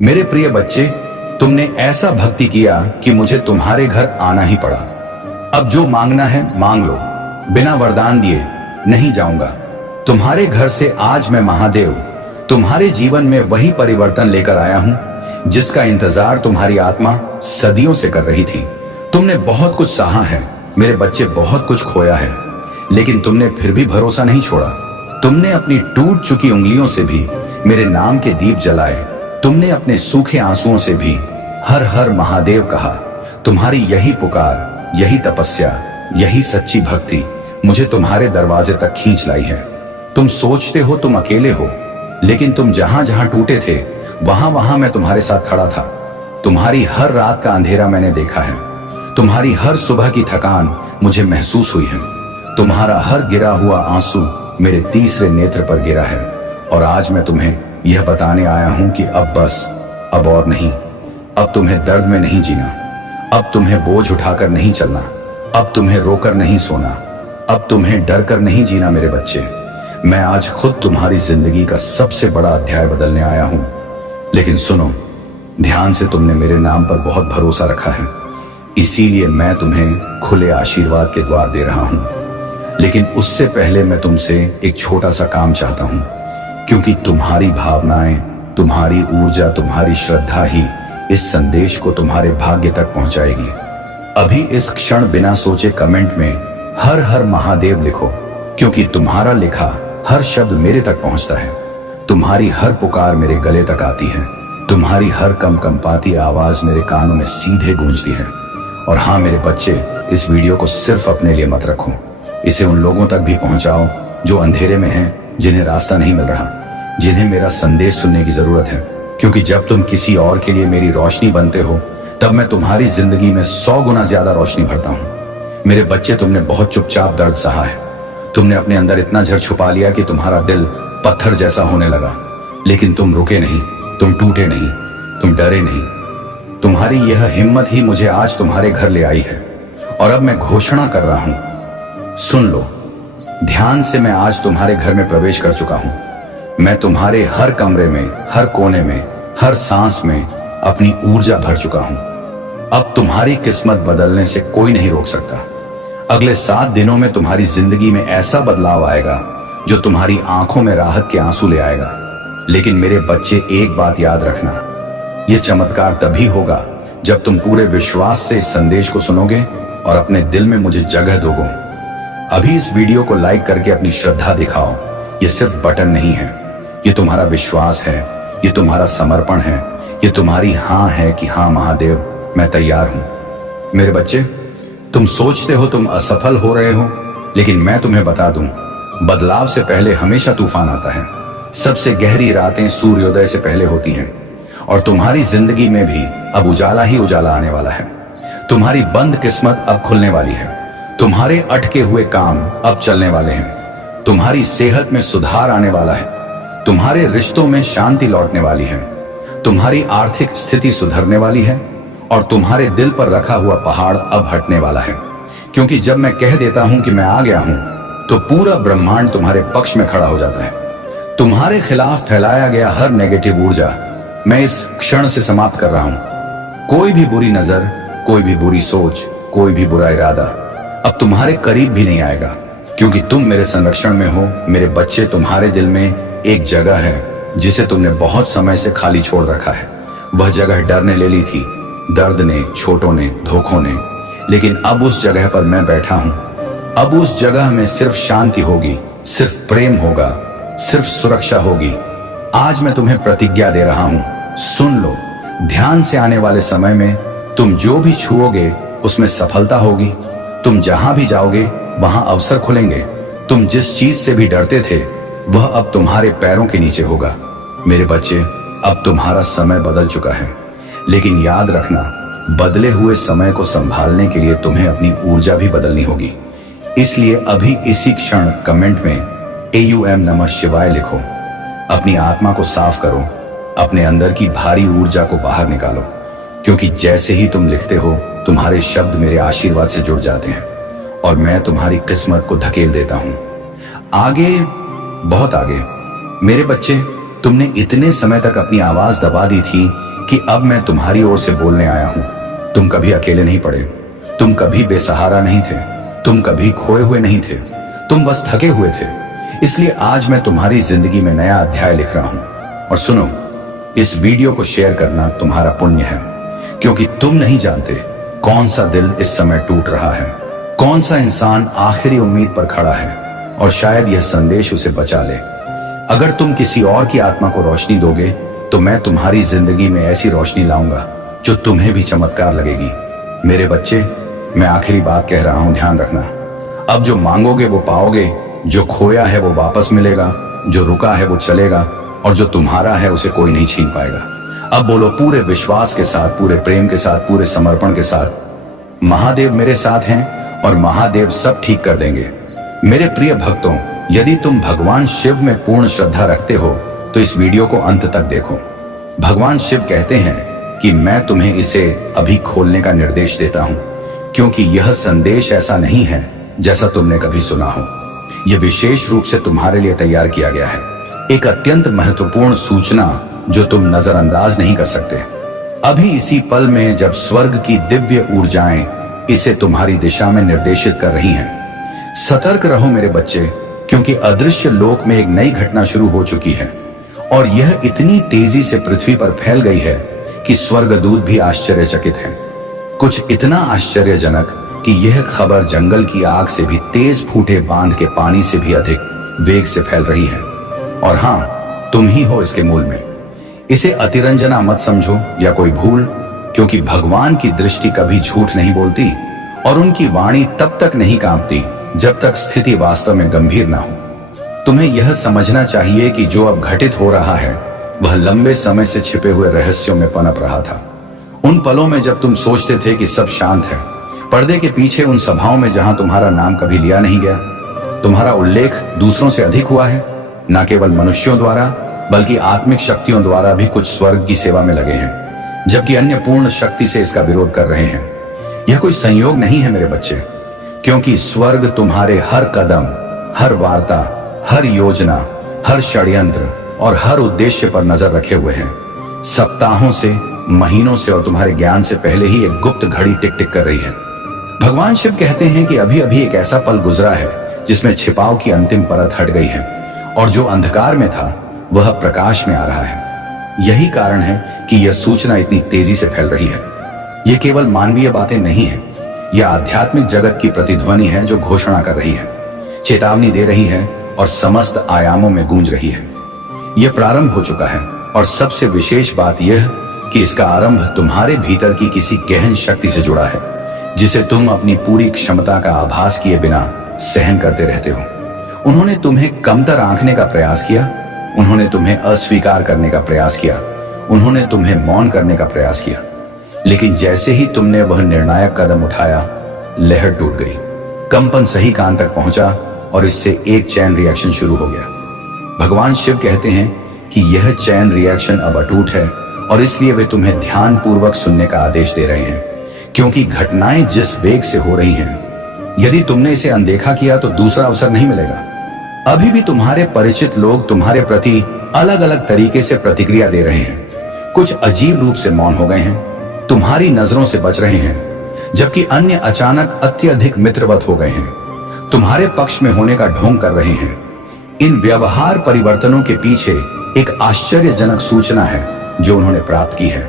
मेरे प्रिय बच्चे, तुमने ऐसा भक्ति किया कि मुझे तुम्हारे घर आना ही पड़ा। अब जो मांगना है मांग लो, बिना वरदान दिए नहीं जाऊंगा। तुम्हारे घर से आज मैं महादेव तुम्हारे जीवन में वही परिवर्तन लेकर आया हूं जिसका इंतजार तुम्हारी आत्मा सदियों से कर रही थी। तुमने बहुत कुछ सहा है मेरे बच्चे, बहुत कुछ खोया है, लेकिन तुमने फिर भी भरोसा नहीं छोड़ा। तुमने अपनी टूट चुकी उंगलियों से भी मेरे नाम के दीप जलाए। तुमने अपने सूखे आंसुओं से भी हर हर महादेव कहा। तुम्हारी यही पुकार, यही तपस्या, यही सच्ची भक्ति मुझे तुम्हारे दरवाजे तक खींच लाई है। तुम सोचते हो तुम अकेले हो, लेकिन तुम जहां जहां टूटे थे वहां वहां मैं तुम्हारे साथ खड़ा था। तुम्हारी हर रात का अंधेरा मैंने देखा है, तुम्हारी हर सुबह की थकान मुझे महसूस हुई है। तुम्हारा हर गिरा हुआ आंसू मेरे तीसरे नेत्र पर गिरा है। और आज मैं तुम्हें यह बताने आया हूं कि अब बस, अब और नहीं। अब तुम्हें दर्द में नहीं जीना, अब तुम्हें बोझ उठाकर नहीं चलना, अब तुम्हें रोकर नहीं सोना, अब तुम्हें डर कर नहीं जीना मेरे बच्चे। मैं आज खुद तुम्हारी जिंदगी का सबसे बड़ा अध्याय बदलने आया हूं। लेकिन सुनो ध्यान से, तुमने मेरे नाम पर बहुत भरोसा रखा है, इसीलिए मैं तुम्हें खुले आशीर्वाद के द्वार दे रहा हूं। लेकिन उससे पहले मैं तुमसे एक छोटा सा काम चाहता हूं, क्योंकि तुम्हारी भावनाएं, तुम्हारी ऊर्जा, तुम्हारी श्रद्धा ही इस संदेश को तुम्हारे भाग्य तक पहुंचाएगी। अभी इस क्षण बिना सोचे कमेंट में हर हर महादेव लिखो, क्योंकि तुम्हारा लिखा हर शब्द मेरे तक पहुंचता है। तुम्हारी हर पुकार मेरे गले तक आती है, तुम्हारी हर कंपाती आवाज मेरे कानों में सीधे गूंजती है। और हाँ मेरे बच्चे, इस वीडियो को सिर्फ अपने लिए मत रखो, इसे उन लोगों तक भी पहुंचाओ जो अंधेरे में हैं, जिन्हें रास्ता नहीं मिल रहा, जिन्हें मेरा संदेश सुनने की जरूरत है। क्योंकि जब तुम किसी और के लिए मेरी रोशनी बनते हो, तब मैं तुम्हारी जिंदगी में 100 गुना ज्यादा रोशनी भरता हूँ। मेरे बच्चे, तुमने बहुत चुपचाप दर्द सहा है, तुमने अपने अंदर इतना जहर छुपा लिया कि तुम्हारा दिल पत्थर जैसा होने लगा। लेकिन तुम रुके नहीं, तुम टूटे नहीं, तुम डरे नहीं। तुम्हारी यह हिम्मत ही मुझे आज तुम्हारे घर ले आई है। और अब मैं घोषणा कर रहा हूं, सुन लो ध्यान से। मैं आज तुम्हारे घर में प्रवेश कर चुका हूं। मैं तुम्हारे हर कमरे में, हर कोने में, हर सांस में अपनी ऊर्जा भर चुका हूं। अब तुम्हारी किस्मत बदलने से कोई नहीं रोक सकता। अगले 7 दिनों में तुम्हारी जिंदगी में ऐसा बदलाव आएगा जो तुम्हारी आंखों में राहत के आंसू ले आएगा। लेकिन मेरे बच्चे, एक बात याद रखना, यह चमत्कार तभी होगा जब तुम पूरे विश्वास से इस संदेश को सुनोगे और अपने दिल में मुझे जगह दोगे। अभी इस वीडियो को लाइक करके अपनी श्रद्धा दिखाओ। यह सिर्फ बटन नहीं है, ये तुम्हारा विश्वास है, ये तुम्हारा समर्पण है, ये तुम्हारी हाँ है कि हाँ महादेव मैं तैयार हूं। मेरे बच्चे, तुम सोचते हो तुम असफल हो रहे हो, लेकिन मैं तुम्हें बता दूं, बदलाव से पहले हमेशा तूफान आता है। सबसे गहरी रातें सूर्योदय से पहले होती हैं। और तुम्हारी जिंदगी में भी अब उजाला ही उजाला आने वाला है। तुम्हारी बंद किस्मत अब खुलने वाली है, तुम्हारे अटके हुए काम अब चलने वाले हैं, तुम्हारी सेहत में सुधार आने वाला है, तुम्हारे रिश्तों में शांति लौटने वाली है, तुम्हारी आर्थिक स्थिति सुधरने वाली है, और तुम्हारे दिल पर रखा हुआ पहाड़ अब हटने वाला है। क्योंकि जब मैं कह देता हूं कि मैं आ गया हूं, तो पूरा ब्रह्मांड तुम्हारे पक्ष में खड़ा हो जाता है। तुम्हारे खिलाफ फैलाया गया हर नेगेटिव ऊर्जा मैं इस क्षण से समाप्त कर रहा हूं। कोई भी बुरी नजर, कोई भी बुरी सोच, कोई भी बुरा इरादा अब तुम्हारे करीब भी नहीं आएगा, क्योंकि तुम मेरे संरक्षण में हो। मेरे बच्चे, तुम्हारे दिल में एक जगह है जिसे तुमने बहुत समय से खाली छोड़ रखा है। वह जगह डर ने ले ली थी, दर्द ने, छोटों ने, धोखों ने। लेकिन अब उस जगह पर मैं बैठा हूं। अब उस जगह में सिर्फ शांति होगी, सिर्फ प्रेम होगा, सिर्फ सुरक्षा होगी। आज मैं तुम्हें प्रतिज्ञा दे रहा हूं, सुन लो ध्यान से। आने वाले समय में तुम जो भी छुओगे उसमें सफलता होगी। तुम जहां भी जाओगे वहां अवसर खुलेंगे। तुम जिस चीज से भी डरते थे वह अब तुम्हारे पैरों के नीचे होगा। मेरे बच्चे, अब तुम्हारा समय बदल चुका है, लेकिन याद रखना, बदले हुए समय को संभालने के लिए तुम्हें अपनी ऊर्जा भी बदलनी होगी। इसलिए अभी इसी क्षण कमेंट में AUM नमः शिवाय लिखो। अपनी आत्मा को साफ करो, अपने अंदर की भारी ऊर्जा को बाहर निकालो। क्योंकि जैसे ही तुम लिखते हो, तुम्हारे शब्द मेरे आशीर्वाद से जुड़ जाते हैं और मैं तुम्हारी किस्मत को धकेल देता हूं आगे, बहुत आगे। मेरे बच्चे, तुमने इतने समय तक अपनी आवाज दबा दी थी कि अब मैं तुम्हारी ओर से बोलने आया हूं। तुम कभी अकेले नहीं पड़े, तुम कभी बेसहारा नहीं थे, तुम कभी खोए हुए नहीं थे, तुम बस थके हुए थे। इसलिए आज मैं तुम्हारी जिंदगी में नया अध्याय लिख रहा हूं। और सुनो, इस वीडियो को शेयर करना तुम्हारा पुण्य है, क्योंकि तुम नहीं जानते कौन सा दिल इस समय टूट रहा है, कौन सा इंसान आखिरी उम्मीद पर खड़ा है, और शायद यह संदेश उसे बचा ले। अगर तुम किसी और की आत्मा को रोशनी दोगे तो मैं तुम्हारी जिंदगी में ऐसी रोशनी लाऊंगा जो तुम्हें भी चमत्कार लगेगी। मेरे बच्चे, मैं आखिरी बात कह रहा हूं, ध्यान रखना। अब जो मांगोगे वो पाओगे, जो खोया है वो वापस मिलेगा, जो रुका है वो चलेगा, और जो तुम्हारा है उसे कोई नहीं छीन पाएगा। अब बोलो पूरे विश्वास के साथ, पूरे प्रेम के साथ, पूरे समर्पण के साथ, महादेव मेरे साथ हैं और महादेव सब ठीक कर देंगे। मेरे प्रिय भक्तों, यदि तुम भगवान शिव में पूर्ण श्रद्धा रखते हो तो इस वीडियो को अंत तक देखो। भगवान शिव कहते हैं कि मैं तुम्हें इसे अभी खोलने का निर्देश देता हूं, क्योंकि यह संदेश ऐसा नहीं है जैसा तुमने कभी सुना हो। यह विशेष रूप से तुम्हारे लिए तैयार किया गया है, एक अत्यंत महत्वपूर्ण सूचना जो तुम नजरअंदाज नहीं कर सकते। अभी इसी पल में जब स्वर्ग की दिव्य ऊर्जाएं इसे तुम्हारी दिशा में निर्देशित कर रही हैं। सतर्क रहो मेरे बच्चे, क्योंकि अदृश्य लोक में एक नई घटना शुरू हो चुकी है, और यह इतनी तेजी से पृथ्वी पर फैल गई है कि स्वर्गदूत भी आश्चर्यचकित हैं। कुछ इतना आश्चर्यजनक कि यह खबर जंगल की आग से भी तेज फूटे बांध के पानी से भी अधिक वेग से फैल रही है। और हां, तुम ही हो इसके मूल में। इसे अतिरंजना मत समझो या कोई भूल, क्योंकि भगवान की दृष्टि कभी झूठ नहीं बोलती और उनकी वाणी तब तक नहीं कांपती जब तक स्थिति वास्तव में गंभीर ना हो। तुम्हें यह समझना चाहिए कि जो अब घटित हो रहा है वह लंबे समय से छिपे हुए रहस्यों में पनप रहा था। उन पलों में जब तुम सोचते थे कि सब शांत है, पर्दे के पीछे उन सभाओं में जहां तुम्हारा नाम कभी लिया नहीं गया, तुम्हारा उल्लेख दूसरों से अधिक हुआ है। न केवल मनुष्यों द्वारा बल्कि आत्मिक शक्तियों द्वारा भी कुछ स्वर्ग की सेवा में लगे हैं, जबकि अन्य पूर्ण शक्ति से इसका विरोध कर रहे हैं। यह कोई संयोग नहीं है मेरे बच्चे, क्योंकि स्वर्ग तुम्हारे हर कदम, हर वार्ता, हर योजना, हर षड्यंत्र और हर उद्देश्य पर नजर रखे हुए हैं। सप्ताहों से, महीनों से और तुम्हारे ज्ञान से पहले ही एक गुप्त घड़ी टिक टिक कर रही है। भगवान शिव कहते हैं कि अभी अभी एक ऐसा पल गुजरा है जिसमें छिपाव की अंतिम परत हट गई है, और जो अंधकार में था वह प्रकाश में आ रहा है। यही कारण है कि यह सूचना इतनी तेजी से फैल रही है। यह केवल मानवीय बातें नहीं है, यह आध्यात्मिक जगत की प्रतिध्वनि है जो घोषणा कर रही है, चेतावनी दे रही है और समस्त आयामों में गूंज रही है। यह प्रारंभ हो चुका है, और सबसे विशेष बात यह कि इसका आरंभ तुम्हारे भीतर की किसी गहन शक्ति से जुड़ा है, जिसे तुम अपनी पूरी क्षमता का आभास किए बिना सहन करते रहते हो। उन्होंने तुम्हें कमतर आंकने का प्रयास किया, उन्होंने तुम्हें अस्वीकार करने का प्रयास किया, उन्होंने तुम्हें मौन करने का प्रयास किया, लेकिन जैसे ही तुमने वह निर्णायक कदम उठाया, लहर टूट गई, कंपन सही कान तक पहुंचा और इससे एक चैन रिएक्शन शुरू हो गया। भगवान शिव कहते हैं कि यह चैन रिएक्शन अब अटूट है, और इसलिए वे तुम्हें ध्यान पूर्वक सुनने का आदेश दे रहे हैं, क्योंकि घटनाएं जिस वेग से हो रही हैं, यदि तुमने इसे अनदेखा किया तो दूसरा अवसर नहीं मिलेगा। अभी भी तुम्हारे परिचित लोग तुम्हारे प्रति अलग अलग तरीके से प्रतिक्रिया दे रहे हैं। कुछ अजीब रूप से मौन हो गए हैं, तुम्हारी नजरों से बच रहे हैं, जबकि अन्य अचानक अत्यधिक मित्रवत हो गए हैं, तुम्हारे पक्ष में होने का ढोंग कर रहे हैं। इन व्यवहार परिवर्तनों के पीछे एक आश्चर्यजनक सूचना है जो उन्होंने प्राप्त की है,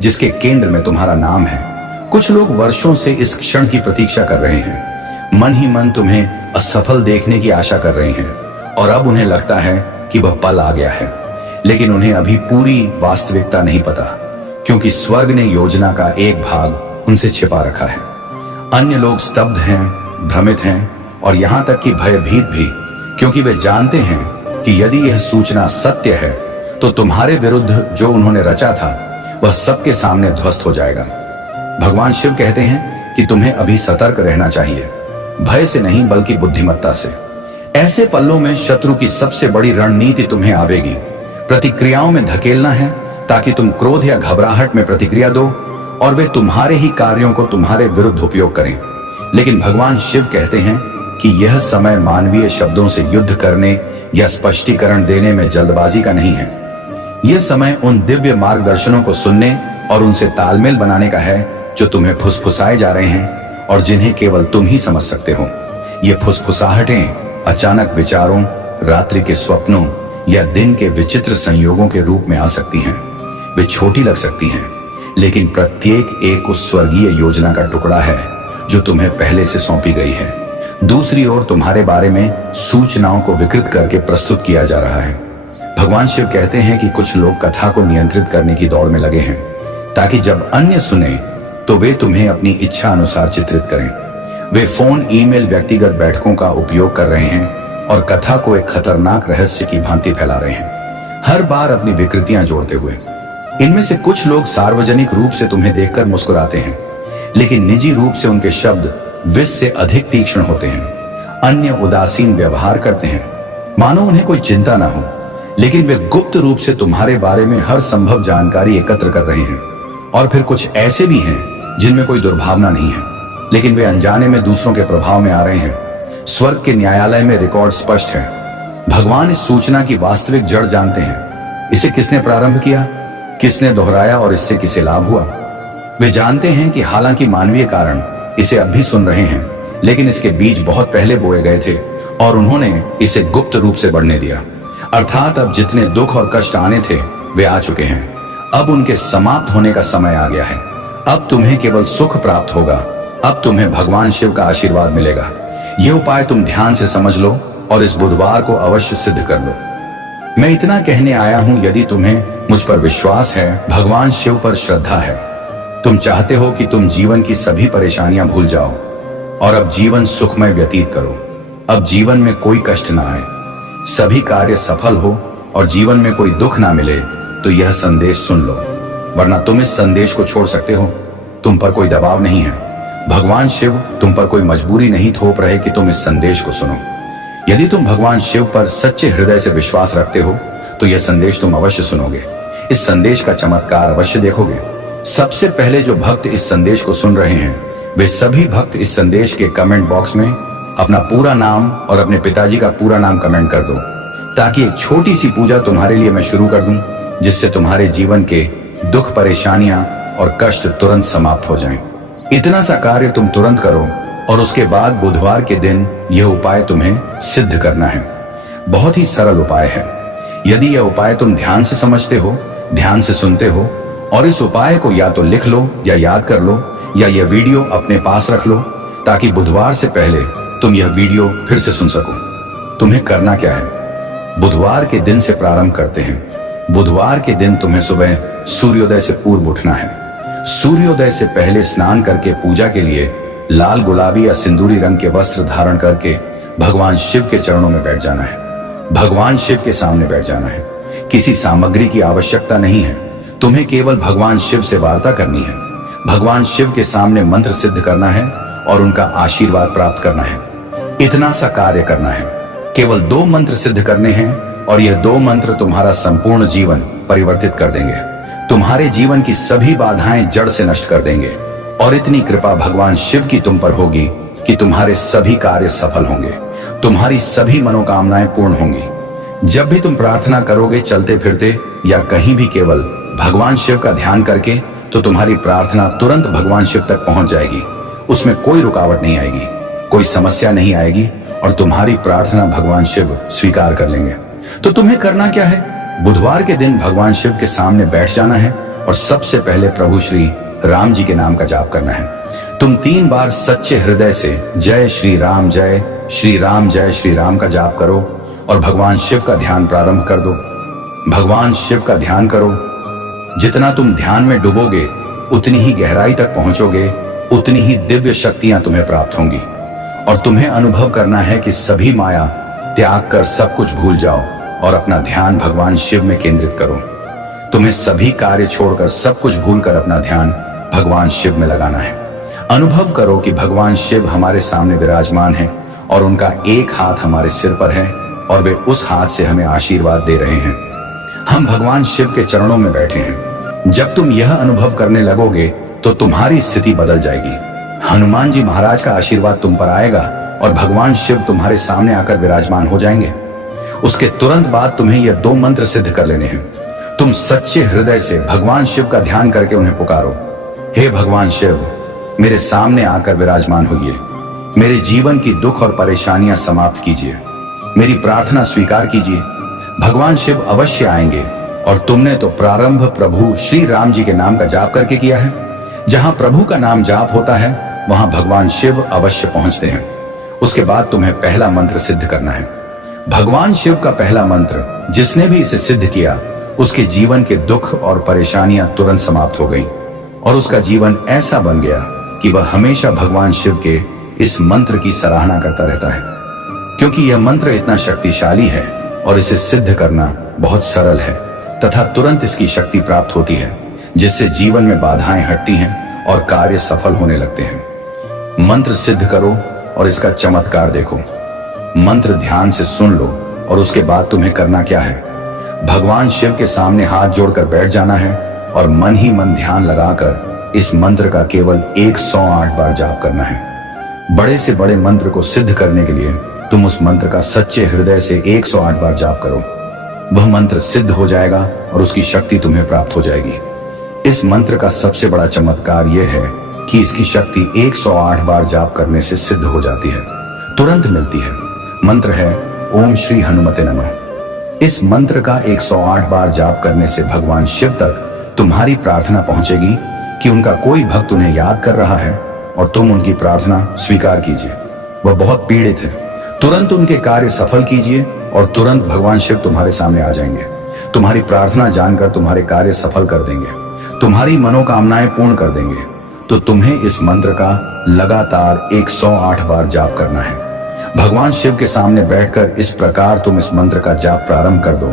जिसके केंद्र में तुम्हारा नाम है। कुछ लोग वर्षों से इस क्षण की प्रतीक्षा कर रहे हैं, मन ही मन तुम्हें असफल देखने की आशा कर रहे हैं, और अब उन्हें लगता है कि वह पल आ गया है, लेकिन उन्हें अभी पूरी वास्तविकता नहीं पता, क्योंकि स्वर्ग ने योजना का एक भाग उनसे छिपा रखा है। अन्य लोग स्तब्ध हैं, भ्रमित हैं और यहां तक कि भयभीत भी, क्योंकि वे जानते हैं कि यदि यह सूचना सत्य है तो तुम्हारे विरुद्ध जो उन्होंने रचा था वह सबके सामने ध्वस्त हो जाएगा। भगवान शिव कहते हैं कि तुम्हें अभी सतर्क रहना चाहिए, भय से नहीं बल्कि बुद्धिमत्ता से। ऐसे पलों में शत्रु की सबसे बड़ी रणनीति तुम्हें आवेगी, प्रतिक्रियाओं में धकेलना है ताकि तुम क्रोध या घबराहट में प्रतिक्रिया दो और वे तुम्हारे ही कार्यों को तुम्हारे विरुद्ध उपयोग करें। लेकिन भगवान शिव कहते हैं कि यह समय मानवीय शब्दों से युद्ध करने या स्पष्टीकरण देने में जल्दबाजी का नहीं है। यह समय उन दिव्य मार्गदर्शनों को सुनने और उनसे तालमेल बनाने का है जो तुम्हें फुसफुसाए जा रहे हैं और जिन्हें केवल तुम ही समझ सकते हो। ये फुसफुसाहटें अचानक विचारों, रात्रि के स्वप्नों या दिन के विचित्र संयोगों के रूप में आ सकती हैं। वे छोटी लग सकती हैं, लेकिन प्रत्येक एक उस स्वर्गीय योजना का टुकड़ा है जो तुम्हें पहले से सौंपी गई है। दूसरी ओर तुम्हारे बारे में सूचनाओं को विकृत करके प्रस्तुत किया जा रहा है। भगवान शिव कहते हैं कि कुछ लोग कथा को नियंत्रित करने की दौड़ में लगे हैं, ताकि जब अन्य सुने तो वे तुम्हें अपनी इच्छा अनुसार चित्रित करें। वे फोन, ईमेल, व्यक्तिगत बैठकों का उपयोग कर रहे हैं और कथा को एक खतरनाक रहस्य की भांति फैला रहे हैं, हर बार अपनी विकृतियां जोड़ते हुए। इनमें से कुछ लोग सार्वजनिक रूप से तुम्हें देखकर मुस्कुराते हैं, लेकिन निजी रूप से उनके शब्द विष से अधिक तीक्ष्ण होते हैं। अन्य उदासीन व्यवहार करते हैं, मानो उन्हें कोई चिंता ना हो, लेकिन वे गुप्त रूप से तुम्हारे बारे में हर संभव जानकारी एकत्र कर रहे हैं। और फिर कुछ ऐसे भी हैं जिनमें कोई दुर्भावना नहीं है, लेकिन वे अनजाने में दूसरों के प्रभाव में आ रहे हैं। स्वर्ग के न्यायालय में रिकॉर्ड स्पष्ट है। भगवान इस सूचना की वास्तविक जड़ जानते हैं। इसे किसने प्रारंभ किया, किसने दोहराया और इससे किसे लाभ हुआ। वे जानते हैं कि हालांकि मानवीय कारण इसे अब भी सुन रहे हैं, लेकिन इसके बीज बहुत पहले बोए गए थे और उन्होंने इसे गुप्त रूप से बढ़ने दिया। अर्थात अब जितने दुख और कष्ट आने थे वे आ चुके हैं। अब उनके समाप्त होने का समय आ गया है। अब तुम्हें केवल सुख प्राप्त होगा। अब तुम्हें भगवान शिव का आशीर्वाद मिलेगा। यह उपाय तुम ध्यान से समझ लो और इस बुधवार को अवश्य सिद्ध कर लो। मैं इतना कहने आया हूं, यदि तुम्हें मुझ पर विश्वास है, भगवान शिव पर श्रद्धा है, तुम चाहते हो कि तुम जीवन की सभी परेशानियां भूल जाओ और अब जीवन सुखमय व्यतीत करो। अब जीवन में कोई कष्ट ना आए, सभी कार्य सफल हो और जीवन में कोई दुख ना मिले, तो यह संदेश सुन लो, वरना तुम इस संदेश को छोड़ सकते हो। तुम पर कोई दबाव नहीं है। भगवान शिव तुम पर कोई मजबूरी नहीं थोप रहे कि तुम इस संदेश को सुनो। यदि तुम भगवान शिव पर सच्चे हृदय से विश्वास रखते हो तो यह संदेश तुम अवश्य सुनोगे। इस संदेश का चमत्कार अवश्य देखोगे। सबसे पहले जो भक्त इस संदेश को सुन रहे हैं, वे सभी भक्त इस संदेश के कमेंट बॉक्स में अपना पूरा नाम और अपने पिताजी का पूरा नाम कमेंट कर दो, ताकि एक छोटी सी पूजा तुम्हारे लिए मैं शुरू कर दूं, जिससे तुम्हारे जीवन के दुख, परेशानियां और कष्ट तुरंत समाप्त हो जाएं। इतना सा कार्य तुम तुरंत करो और उसके बाद बुधवार के दिन यह उपाय तुम्हें सिद्ध करना है। बहुत ही सरल उपाय है। यदि यह उपाय तुम ध्यान से समझते हो, ध्यान से सुनते हो और इस उपाय को या तो लिख लो या याद कर लो या यह वीडियो अपने पास रख लो, ताकि बुधवार से पहले तुम यह वीडियो फिर से सुन सको। तुम्हें करना क्या है, बुधवार के दिन से प्रारंभ करते हैं। बुधवार के दिन तुम्हें सुबह सूर्योदय से पूर्व उठना है। सूर्योदय से पहले स्नान करके पूजा के लिए लाल, गुलाबी या सिंदूरी रंग के वस्त्र धारण करके भगवान शिव के चरणों में बैठ जाना है। भगवान शिव के सामने बैठ जाना है। किसी सामग्री की आवश्यकता नहीं है। तुम्हें केवल भगवान शिव से वार्ता करनी है। भगवान शिव के सामने मंत्र सिद्ध करना है और उनका आशीर्वाद प्राप्त करना है। इतना सा कार्य करना है। केवल 2 मंत्र सिद्ध करने हैं और यह 2 मंत्र तुम्हारा संपूर्ण जीवन परिवर्तित कर देंगे। तुम्हारे जीवन की सभी बाधाएं जड़ से नष्ट कर देंगे और इतनी कृपा भगवान शिव की तुम पर होगी कि तुम्हारे सभी कार्य सफल होंगे, तुम्हारी सभी मनोकामनाएं पूर्ण होंगी। जब भी तुम प्रार्थना करोगे चलते फिरते या कहीं भी, केवल भगवान शिव का ध्यान करके, तो तुम्हारी प्रार्थना तुरंत भगवान शिव तक पहुंच जाएगी। उसमें कोई रुकावट नहीं आएगी, कोई समस्या नहीं आएगी और तुम्हारी प्रार्थना भगवान शिव स्वीकार कर लेंगे। तो तुम्हें करना क्या है, बुधवार के दिन भगवान शिव के सामने बैठ जाना है और सबसे पहले प्रभु श्री राम जी के नाम का जाप करना है। तुम 3 बार सच्चे हृदय से जय श्री राम, जय श्री राम, जय श्री राम का जाप करो और भगवान शिव का ध्यान प्रारंभ कर दो। भगवान शिव का ध्यान करो। जितना तुम ध्यान में डूबोगे, उतनी ही गहराई तक पहुंचोगे, उतनी ही दिव्य शक्तियां तुम्हें प्राप्त होंगी और तुम्हें अनुभव करना है कि सभी माया त्याग कर सब कुछ भूल जाओ और अपना ध्यान भगवान शिव में केंद्रित करो। तुम्हें सभी कार्य छोड़कर, सब कुछ भूलकर अपना ध्यान भगवान शिव में लगाना है। अनुभव करो कि भगवान शिव हमारे सामने विराजमान है और उनका एक हाथ हमारे सिर पर है और वे उस हाथ से हमें आशीर्वाद दे रहे हैं। हम भगवान शिव के चरणों में बैठे हैं। जब तुम यह अनुभव करने लगोगे तो तुम्हारी स्थिति बदल जाएगी। हनुमान जी महाराज का आशीर्वाद तुम पर आएगा और भगवान शिव तुम्हारे सामने आकर विराजमान हो जाएंगे। उसके तुरंत बाद तुम्हें यह 2 मंत्र सिद्ध कर लेने हैं। तुम सच्चे हृदय से भगवान शिव का ध्यान करके उन्हें पुकारो। हे भगवान शिव, मेरे सामने आकर विराजमान होइए। मेरे जीवन की दुख और परेशानियां समाप्त कीजिए। मेरी प्रार्थना स्वीकार कीजिए। भगवान शिव अवश्य आएंगे। और तुमने तो प्रारंभ प्रभु श्री राम जी के नाम का जाप करके किया है। जहां प्रभु का नाम जाप होता है वहां भगवान शिव अवश्य पहुंचते हैं। उसके बाद तुम्हें पहला मंत्र सिद्ध करना है। भगवान शिव का पहला मंत्र, जिसने भी इसे सिद्ध किया उसके जीवन के दुख और परेशानियां तुरंत समाप्त हो गईं और उसका जीवन ऐसा बन गया कि वह हमेशा भगवान शिव के इस मंत्र की सराहना करता रहता है, क्योंकि यह मंत्र इतना शक्तिशाली है और इसे सिद्ध करना बहुत सरल है तथा तुरंत इसकी शक्ति प्राप्त होती है, जिससे जीवन में बाधाएं हटती हैं और कार्य सफल होने लगते हैं। मंत्र सिद्ध करो और इसका चमत्कार देखो। मंत्र ध्यान से सुन लो और उसके बाद तुम्हें करना क्या है, भगवान शिव के सामने हाथ जोड़कर बैठ जाना है और मन ही मन ध्यान लगाकर इस मंत्र का केवल 108 बार जाप करना है। बड़े से बड़े मंत्र को सिद्ध करने के लिए तुम उस मंत्र का सच्चे हृदय से 108 बार जाप करो। वह मंत्र सिद्ध हो जाएगा और उसकी शक्ति तुम्हें प्राप्त हो जाएगी। इस मंत्र का सबसे बड़ा चमत्कार यह है कि इसकी शक्ति 108 बार जाप करने से सिद्ध हो जाती है, तुरंत मिलती है। मंत्र है ओम श्री हनुमते नमः। इस मंत्र का 108 बार जाप करने से भगवान शिव तक तुम्हारी प्रार्थना पहुंचेगी कि उनका कोई भक्त उन्हें याद कर रहा है और तुम उनकी प्रार्थना स्वीकार कीजिए। वह बहुत पीड़ित है, तुरंत उनके कार्य सफल कीजिए और तुरंत भगवान शिव तुम्हारे सामने आ जाएंगे। तुम्हारी प्रार्थना जानकर तुम्हारे कार्य सफल कर देंगे, तुम्हारी मनोकामनाएं पूर्ण कर देंगे। तो तुम्हें इस मंत्र का लगातार 108 बार जाप करना है। भगवान शिव के सामने बैठकर इस प्रकार तुम इस मंत्र का जाप प्रारंभ कर दो।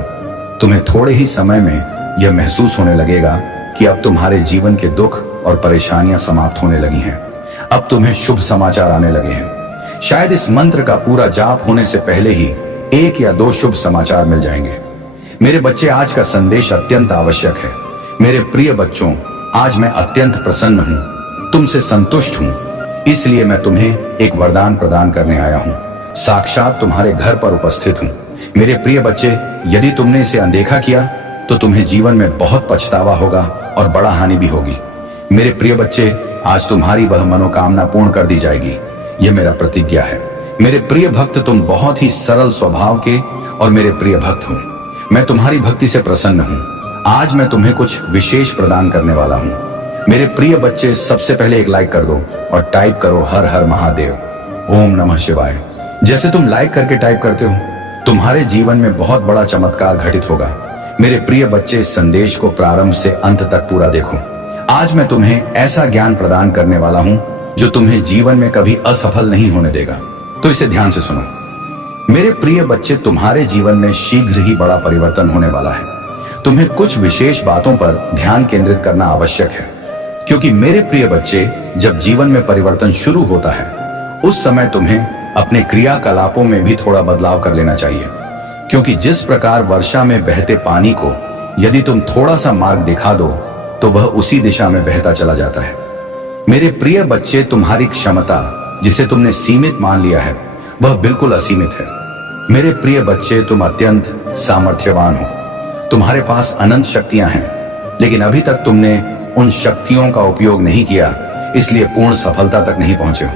तुम्हें थोड़े ही समय में यह महसूस होने लगेगा कि अब तुम्हारे जीवन के दुख और परेशानियां समाप्त होने लगी हैं। अब तुम्हें शुभ समाचार आने लगे हैं। शायद इस मंत्र का पूरा जाप होने से पहले ही 1 या 2 शुभ समाचार मिल जाएंगे। मेरे बच्चे, आज का संदेश अत्यंत आवश्यक है। मेरे प्रिय बच्चों, आज मैं अत्यंत प्रसन्न हूँ, तुमसे संतुष्ट हूँ, इसलिए मैं तुम्हें एक वरदान प्रदान करने आया हूँ। साक्षात तुम्हारे घर पर उपस्थित हूँ। मेरे प्रिय बच्चे, यदि तुमने इसे अनदेखा किया तो तुम्हें जीवन में बहुत पछतावा होगा और बड़ा हानि भी होगी। मेरे प्रिय बच्चे, आज तुम्हारी वह मनोकामना पूर्ण कर दी जाएगी, यह मेरा प्रतिज्ञा है। मेरे प्रिय भक्त, तुम बहुत ही सरल स्वभाव के और मेरे प्रिय भक्त हो। मैं तुम्हारी भक्ति से प्रसन्न हूँ। आज मैं तुम्हें कुछ विशेष प्रदान करने वाला हूँ। मेरे प्रिय बच्चे, सबसे पहले एक लाइक कर दो और टाइप करो हर हर महादेव, ओम नमः शिवाय। जैसे तुम लाइक करके टाइप करते हो, तुम्हारे जीवन में बहुत बड़ा चमत्कार घटित होगा। मेरे प्रिय बच्चे, इस संदेश को प्रारंभ से अंत तक पूरा देखो। आज मैं तुम्हें ऐसा ज्ञान प्रदान करने वाला हूं जो तुम्हें जीवन में कभी असफल नहीं होने देगा। तो इसे ध्यान से सुनो। मेरे प्रिय बच्चे, तुम्हारे जीवन में शीघ्र ही बड़ा परिवर्तन होने वाला है। तुम्हें कुछ विशेष बातों पर ध्यान केंद्रित करना आवश्यक है, क्योंकि मेरे प्रिय बच्चे, जब जीवन में परिवर्तन शुरू होता है उस समय तुम्हें अपने क्रियाकलापों में भी थोड़ा बदलाव कर लेना चाहिए। क्योंकि जिस प्रकार वर्षा में बहते पानी को यदि तुम थोड़ा सा मार्ग दिखा दो तो वह उसी दिशा में बहता चला जाता है। मेरे प्रिय बच्चे, तुम्हारी क्षमता जिसे तुमने सीमित मान लिया है वह बिल्कुल असीमित है। मेरे प्रिय बच्चे, तुम अत्यंत सामर्थ्यवान हो। तुम्हारे पास अनंत शक्तियां हैं, लेकिन अभी तक तुमने उन शक्तियों का उपयोग नहीं किया, इसलिए पूर्ण सफलता तक नहीं पहुंचे हो।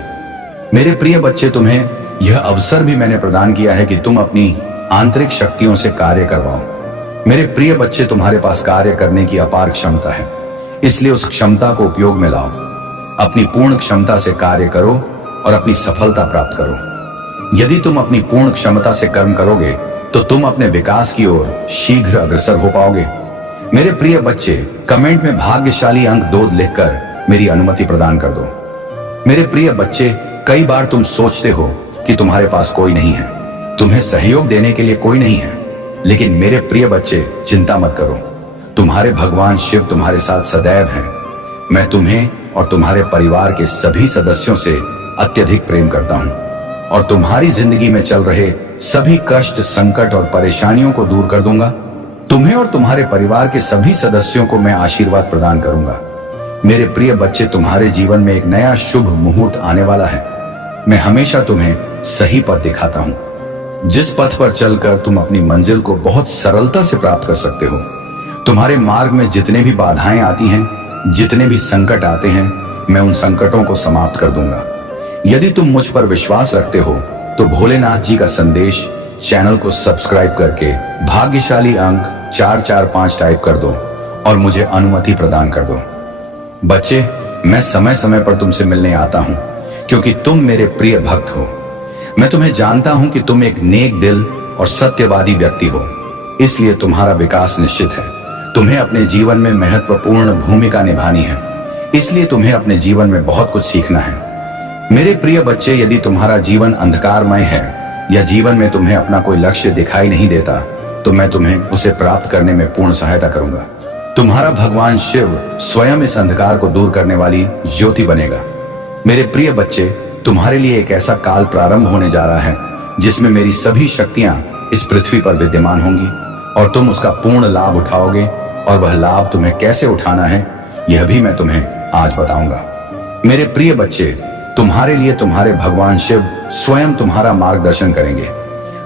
मेरे प्रिय बच्चे, तुम्हें यह अवसर भी मैंने प्रदान किया है कि तुम अपनी आंतरिक शक्तियों से कार्य करवाओ। मेरे प्रिय बच्चे, तुम्हारे पास कार्य करने की अपार क्षमता है, इसलिए उस क्षमता को उपयोग में लाओ। अपनी पूर्ण क्षमता से कार्य करो और अपनी सफलता प्राप्त करो। यदि तुम अपनी पूर्ण क्षमता से कर्म करोगे तो तुम अपने विकास की ओर शीघ्र अग्रसर हो पाओगे। मेरे प्रिय बच्चे, कमेंट में भाग्यशाली अंक 2 लिखकर मेरी अनुमति प्रदान कर दो। मेरे प्रिय बच्चे, कई बार तुम सोचते हो कि तुम्हारे पास कोई नहीं है, तुम्हें सहयोग देने के लिए कोई नहीं है, लेकिन मेरे प्रिय बच्चे, चिंता मत करो। तुम्हारे भगवान शिव तुम्हारे साथ सदैव हैं। मैं तुम्हें और तुम्हारे परिवार के सभी सदस्यों से अत्यधिक प्रेम करता हूं और तुम्हारी जिंदगी में चल रहे सभी कष्ट, संकट और परेशानियों को दूर कर दूंगा। तुम्हें और तुम्हारे परिवार के सभी सदस्यों को मैं आशीर्वाद प्रदान करूंगा। मेरे प्रिय बच्चे, तुम्हारे जीवन में एक नया शुभ मुहूर्त आने वाला है। मैं हमेशा तुम्हें सही पथ दिखाता हूं, जिस पथ पर चलकर तुम अपनी मंजिल को बहुत सरलता से प्राप्त कर सकते हो। तुम्हारे मार्ग में जितने भी बाधाएं आती हैं, जितने भी संकट आते हैं, मैं उन संकटों को समाप्त कर दूंगा। यदि तुम मुझ पर विश्वास रखते हो तो भोलेनाथ जी का संदेश चैनल को सब्सक्राइब करके भाग्यशाली अंक 445 टाइप कर दो और मुझे अनुमति प्रदान कर दो। बच्चे, मैं समय समय पर तुमसे मिलने आता हूं क्योंकि तुम मेरे प्रिय भक्त हो। मैं तुम्हें जानता हूं कि तुम एक नेक दिल और सत्यवादी व्यक्ति हो, इसलिए तुम्हारा विकास निश्चित है। तुम्हें अपने जीवन में महत्वपूर्ण भूमिका निभानी है, इसलिए तुम्हें अपने जीवन में बहुत कुछ सीखना है। मेरे प्रिय बच्चे, यदि तुम्हारा जीवन अंधकारमय है या जीवन में तुम्हें अपना कोई लक्ष्य दिखाई नहीं देता, तो मैं तुम्हें उसे प्राप्त करने में पूर्ण सहायता करूंगा। तुम्हारा भगवान शिव स्वयं इस अंधकार को दूर करने वाली ज्योति बनेगा। मेरे प्रिय बच्चे, तुम्हारे लिए एक ऐसा काल प्रारंभ होने जा रहा है जिसमें मेरी सभी शक्तियां इस पृथ्वी पर विद्यमान होंगी और तुम उसका पूर्ण लाभ उठाओगे। और वह लाभ तुम्हें कैसे उठाना है, यह भी मैं तुम्हें आज बताऊंगा। मेरे प्रिय बच्चे, तुम्हारे लिए तुम्हारे भगवान शिव स्वयं तुम्हारा मार्गदर्शन करेंगे।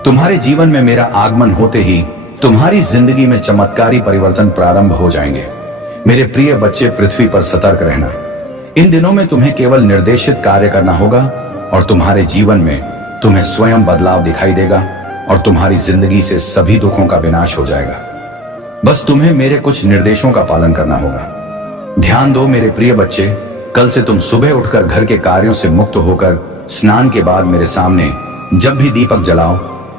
तुम्हारे जीवन में मेरा आगमन होते ही तुम्हारी जिंदगी में चमत्कारी परिवर्तन प्रारंभ हो जाएंगे। मेरे प्रिय बच्चे, पृथ्वी पर सतर्क रहना। इन दिनों में तुम्हें केवल निर्देशित कार्य करना होगा और तुम्हारे जीवन में तुम्हें स्वयं बदलाव दिखाई देगा और तुम्हारी जिंदगी से सभी दुखों का विनाश हो जाएगा। बस तुम्हें मेरे कुछ निर्देशों का पालन करना होगा। ध्यान दो मेरे प्रिय बच्चे, कल से तुम सुबह उठकर घर के कार्यों से मुक्त होकर स्नान के बाद मेरे सामने जब भी दीपक जलाओ,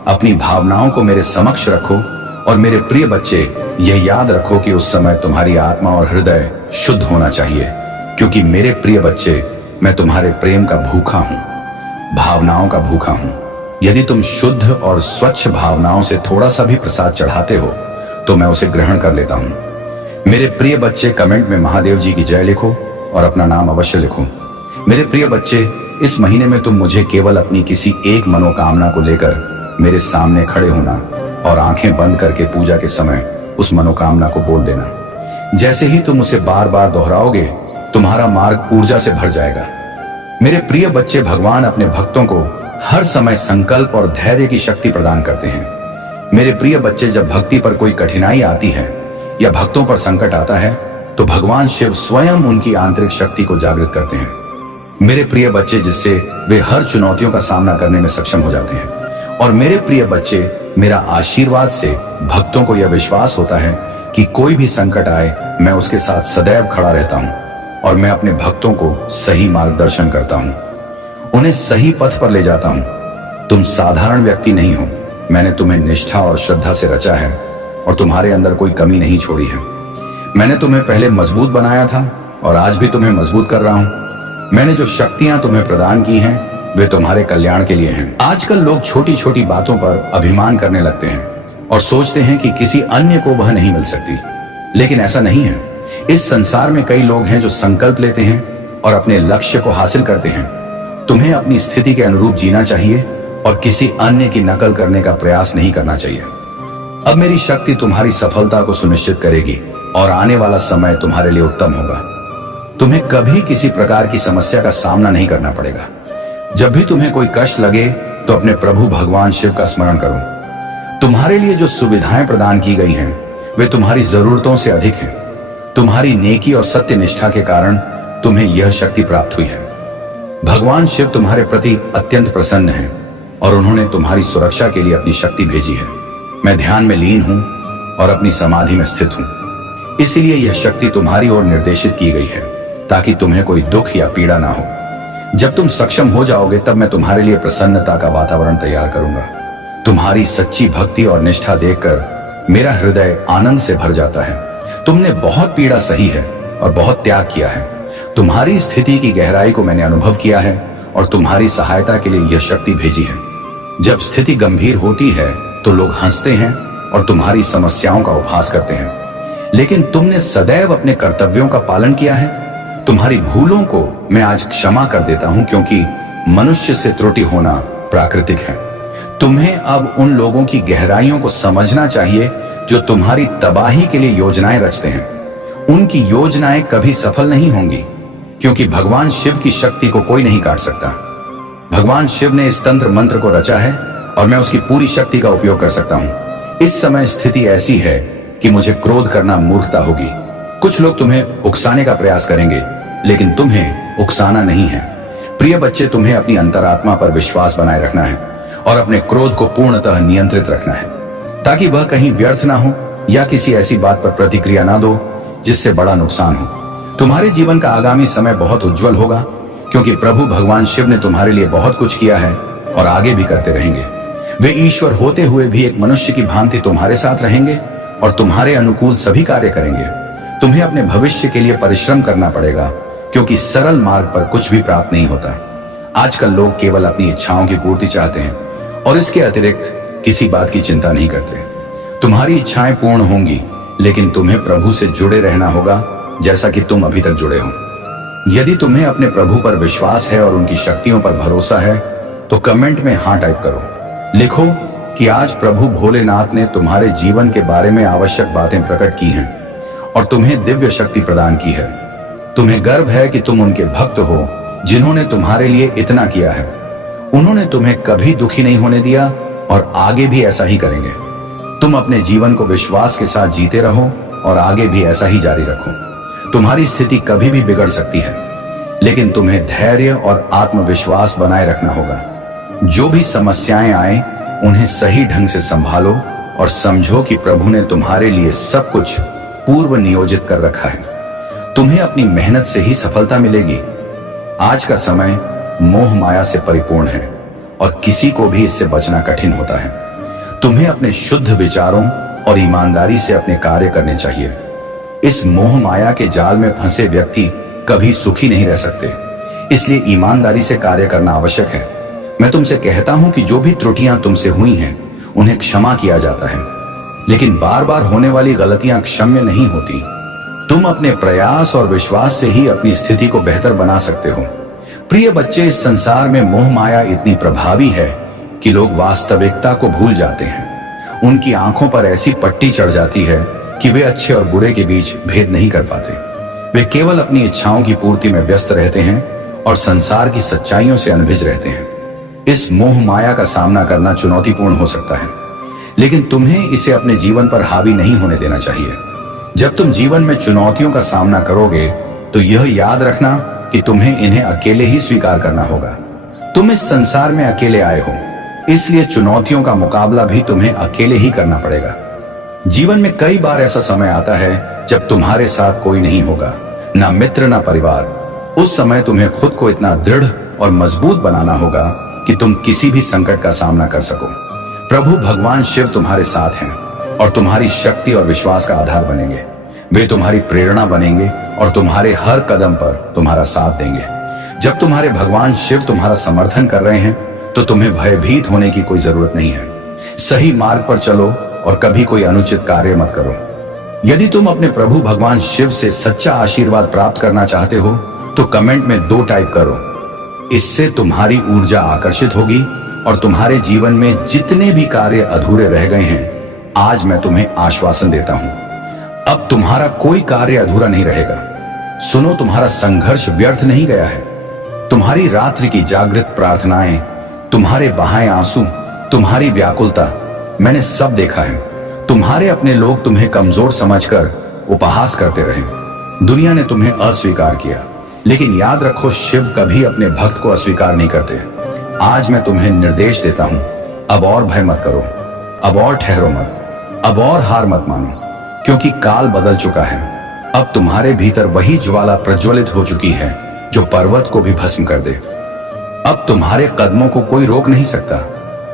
अपनी भावनाओं को मेरे समक्ष रखो। और मेरे प्रिय बच्चे, यह याद रखो कि उस समय तुम्हारी आत्मा और हृदय शुद्ध होना चाहिए, क्योंकि मेरे प्रिय बच्चे, मैं तुम्हारे प्रेम का भूखा हूं, भावनाओं का भूखा हूं। यदि तुम शुद्ध और स्वच्छ भावनाओं से थोड़ा सा भी प्रसाद चढ़ाते हो तो मैं उसे ग्रहण कर लेता हूं। मेरे प्रिय बच्चे, कमेंट में महादेव जी की जय लिखो और अपना नाम अवश्य लिखो। मेरे प्रिय बच्चे, इस महीने में तुम मुझे केवल अपनी किसी एक मनोकामना को लेकर मेरे सामने खड़े होना और आंखें बंद करके पूजा के समय उस मनोकामना को बोल देना। जैसे ही तुम उसे बार बार दोहराओगे, तुम्हारा मार्ग ऊर्जा से भर जाएगा। मेरे प्रिय बच्चे, भगवान अपने भक्तों को हर समय संकल्प और धैर्य की शक्ति प्रदान करते हैं। मेरे प्रिय बच्चे, जब भक्ति पर कोई कठिनाई आती है या भक्तों पर संकट आता है तो भगवान शिव स्वयं उनकी आंतरिक शक्ति को जागृत करते हैं। मेरे प्रिय बच्चे, जिससे वे हर चुनौतियों का सामना करने में सक्षम हो जाते हैं। और मेरे प्रिय बच्चे, मेरा आशीर्वाद से भक्तों को यह विश्वास होता है कि कोई भी संकट आए, मैं उसके साथ सदैव खड़ा रहता हूं और मैं अपने भक्तों को सही मार्गदर्शन करता हूं, उन्हें सही पथ पर ले जाता हूं। तुम साधारण व्यक्ति नहीं हो, मैंने तुम्हें निष्ठा और श्रद्धा से रचा है और तुम्हारे अंदर कोई कमी नहीं छोड़ी है। मैंने तुम्हें पहले मजबूत बनाया था और आज भी तुम्हें मजबूत कर रहा हूं। मैंने जो शक्तियां तुम्हें प्रदान की हैं, वे तुम्हारे कल्याण के लिए हैं। आजकल लोग छोटी छोटी बातों पर अभिमान करने लगते हैं और सोचते हैं कि किसी अन्य को वह नहीं मिल सकती, लेकिन ऐसा नहीं है। इस संसार में कई लोग हैं जो संकल्प लेते हैं और अपने लक्ष्य को हासिल करते हैं। तुम्हें अपनी स्थिति के अनुरूप जीना चाहिए और किसी अन्य की नकल करने का प्रयास नहीं करना चाहिए। अब मेरी शक्ति तुम्हारी सफलता को सुनिश्चित करेगी और आने वाला समय तुम्हारे लिए उत्तम होगा। तुम्हें कभी किसी प्रकार की समस्या का सामना नहीं करना पड़ेगा। जब भी तुम्हें कोई कष्ट लगे तो अपने प्रभु भगवान शिव का स्मरण करो। तुम्हारे लिए जो सुविधाएं प्रदान की गई हैं, वे तुम्हारी जरूरतों से अधिक हैं। तुम्हारी नेकी और सत्य निष्ठा के कारण तुम्हें यह शक्ति प्राप्त हुई है। भगवान शिव तुम्हारे प्रति अत्यंत प्रसन्न हैं और उन्होंने तुम्हारी सुरक्षा के लिए अपनी शक्ति भेजी है। मैं ध्यान में लीन हूं और अपनी समाधि में स्थित हूं, इसीलिए यह शक्ति तुम्हारी ओर निर्देशित की गई है ताकि तुम्हें कोई दुख या पीड़ा ना हो। जब तुम सक्षम हो जाओगे, तब मैं तुम्हारे लिए प्रसन्नता का वातावरण तैयार करूंगा। तुम्हारी सच्ची भक्ति और निष्ठा देखकर मेरा हृदय आनंद से भर जाता है। तुमने बहुत पीड़ा सही है और बहुत त्याग किया है। तुम्हारी स्थिति की गहराई को मैंने अनुभव किया है और तुम्हारी सहायता के लिए यह शक्ति भेजी है। जब स्थिति गंभीर होती है तो लोग हंसते हैं और तुम्हारी समस्याओं का उपहास करते हैं, लेकिन तुमने सदैव अपने कर्तव्यों का पालन किया है। तुम्हारी भूलों को मैं आज क्षमा कर देता हूं, क्योंकि मनुष्य से त्रुटि होना प्राकृतिक है। तुम्हें अब उन लोगों की गहराइयों को समझना चाहिए जो तुम्हारी तबाही के लिए योजनाएं रचते हैं। उनकी योजनाएं कभी सफल नहीं होंगी, क्योंकि भगवान शिव की शक्ति को कोई नहीं काट सकता। भगवान शिव ने इस तंत्र मंत्र को रचा है और मैं उसकी पूरी शक्ति का उपयोग कर सकता हूं। इस समय स्थिति ऐसी है कि मुझे क्रोध करना मूर्खता होगी। कुछ लोग तुम्हें उकसाने का प्रयास करेंगे, लेकिन तुम्हें उकसाना नहीं है। प्रिय बच्चे, तुम्हें अपनी अंतरात्मा पर विश्वास बनाए रखना है और अपने क्रोध को पूर्णतः नियंत्रित रखना है, ताकि वह कहीं व्यर्थ ना हो या किसी ऐसी बात पर प्रतिक्रिया ना दो जिससे बड़ा नुकसान हो। तुम्हारे जीवन का आगामी समय बहुत उज्जवल होगा, क्योंकि प्रभु भगवान शिव ने तुम्हारे लिए बहुत कुछ किया है और आगे भी करते रहेंगे। वे ईश्वर होते हुए भी एक मनुष्य की भांति तुम्हारे साथ रहेंगे और तुम्हारे अनुकूल सभी कार्य करेंगे। तुम्हें अपने भविष्य के लिए परिश्रम करना पड़ेगा, क्योंकि सरल मार्ग पर कुछ भी प्राप्त नहीं होता। आजकल लोग केवल अपनी इच्छाओं की पूर्ति चाहते हैं और इसके अतिरिक्त किसी बात की चिंता नहीं करते। तुम्हारी इच्छाएं पूर्ण होंगी, लेकिन तुम्हें प्रभु से जुड़े रहना होगा, जैसा कि तुम अभी तक जुड़े हो। यदि तुम्हें अपने प्रभु पर विश्वास है और उनकी शक्तियों पर भरोसा है, तो कमेंट में हाँ टाइप करो। लिखो कि आज प्रभु भोलेनाथ ने तुम्हारे जीवन के बारे में आवश्यक बातें प्रकट की हैं और तुम्हें दिव्य शक्ति प्रदान की है। तुम्हें गर्व है कि तुम उनके भक्त हो, जिन्होंने तुम्हारे लिए इतना किया है। उन्होंने तुम्हें कभी दुखी नहीं होने दिया और आगे भी ऐसा ही करेंगे। तुम अपने जीवन को विश्वास के साथ जीते रहो और आगे भी ऐसा ही जारी रखो। तुम्हारी स्थिति कभी भी बिगड़ सकती है, लेकिन तुम्हें धैर्य और आत्मविश्वास बनाए रखना होगा। जो भी समस्याएं आए, उन्हें सही ढंग से संभालो और समझो कि प्रभु ने तुम्हारे लिए सब कुछ पूर्व नियोजित कर रखा है। तुम्हें अपनी मेहनत से ही सफलता मिलेगी। आज का समय मोह माया से परिपूर्ण है और किसी को भी इससे बचना कठिन होता है। तुम्हें अपने शुद्ध विचारों और ईमानदारी से अपने कार्य करने चाहिए। इस मोह माया के जाल में फंसे व्यक्ति कभी सुखी नहीं रह सकते, इसलिए ईमानदारी से कार्य करना आवश्यक है। मैं तुमसे कहता हूं कि जो भी त्रुटियां तुमसे हुई हैं, उन्हें क्षमा किया जाता है, लेकिन बार बार होने वाली गलतियां क्षम्य नहीं होती। तुम अपने प्रयास और विश्वास से ही अपनी स्थिति को बेहतर बना सकते हो। प्रिय बच्चे, इस संसार में मोह माया इतनी प्रभावी है कि लोग वास्तविकता को भूल जाते हैं। उनकी आंखों पर ऐसी पट्टी चढ़ जाती है कि वे अच्छे और बुरे के बीच भेद नहीं कर पाते। वे केवल अपनी इच्छाओं की पूर्ति में व्यस्त रहते हैं और संसार की सच्चाइयों से अनभिज रहते हैं। इस मोह माया का सामना करना चुनौतीपूर्ण हो सकता है, लेकिन तुम्हें इसे अपने जीवन पर हावी नहीं होने देना चाहिए। जब तुम जीवन में चुनौतियों का सामना करोगे, तो यह याद रखना कि तुम्हें इन्हें अकेले ही स्वीकार करना होगा। तुम इस संसार में अकेले आए हो, इसलिए चुनौतियों का मुकाबला भी तुम्हें अकेले ही करना पड़ेगा। जीवन में कई बार ऐसा समय आता है जब तुम्हारे साथ कोई नहीं होगा, ना मित्र ना परिवार। उस समय तुम्हें खुद को इतना दृढ़ और मजबूत बनाना होगा कि तुम किसी भी संकट का सामना कर सको। प्रभु भगवान शिव तुम्हारे साथ हैं और तुम्हारी शक्ति और विश्वास का आधार बनेंगे। वे तुम्हारी प्रेरणा बनेंगे और तुम्हारे हर कदम पर तुम्हारा साथ देंगे। जब तुम्हारे भगवान शिव तुम्हारा समर्थन कर रहे हैं, तो तुम्हें भयभीत होने की कोई जरूरत नहीं है। सही मार्ग पर चलो और कभी कोई अनुचित कार्य मत करो। यदि तुम अपने प्रभु भगवान शिव से सच्चा आशीर्वाद प्राप्त करना चाहते हो, तो कमेंट में 2 टाइप करो। इससे तुम्हारी ऊर्जा आकर्षित होगी और तुम्हारे जीवन में जितने भी कार्य अधूरे रह गए हैं, आज मैं तुम्हें आश्वासन देता हूं, अब तुम्हारा कोई कार्य अधूरा नहीं रहेगा। सुनो, तुम्हारा संघर्ष व्यर्थ नहीं गया है। तुम्हारी रात्रि की जागृत प्रार्थनाएं, तुम्हारे बहाए आंसू, तुम्हारी व्याकुलता, मैंने सब देखा है। तुम्हारे अपने लोग तुम्हें कमजोर समझकर उपहास करते रहे। दुनिया ने तुम्हें अस्वीकार किया, लेकिन याद रखो, शिव कभी अपने भक्त को अस्वीकार नहीं करते। आज मैं तुम्हें निर्देश देता हूं, अब और भय मत करो, अब और ठहरो मत, अब और हार मत मानो, क्योंकि काल बदल चुका है। अब तुम्हारे भीतर वही ज्वाला प्रज्वलित हो चुकी है जो पर्वत को भी भस्म कर दे। अब तुम्हारे कदमों को कोई रोक नहीं सकता।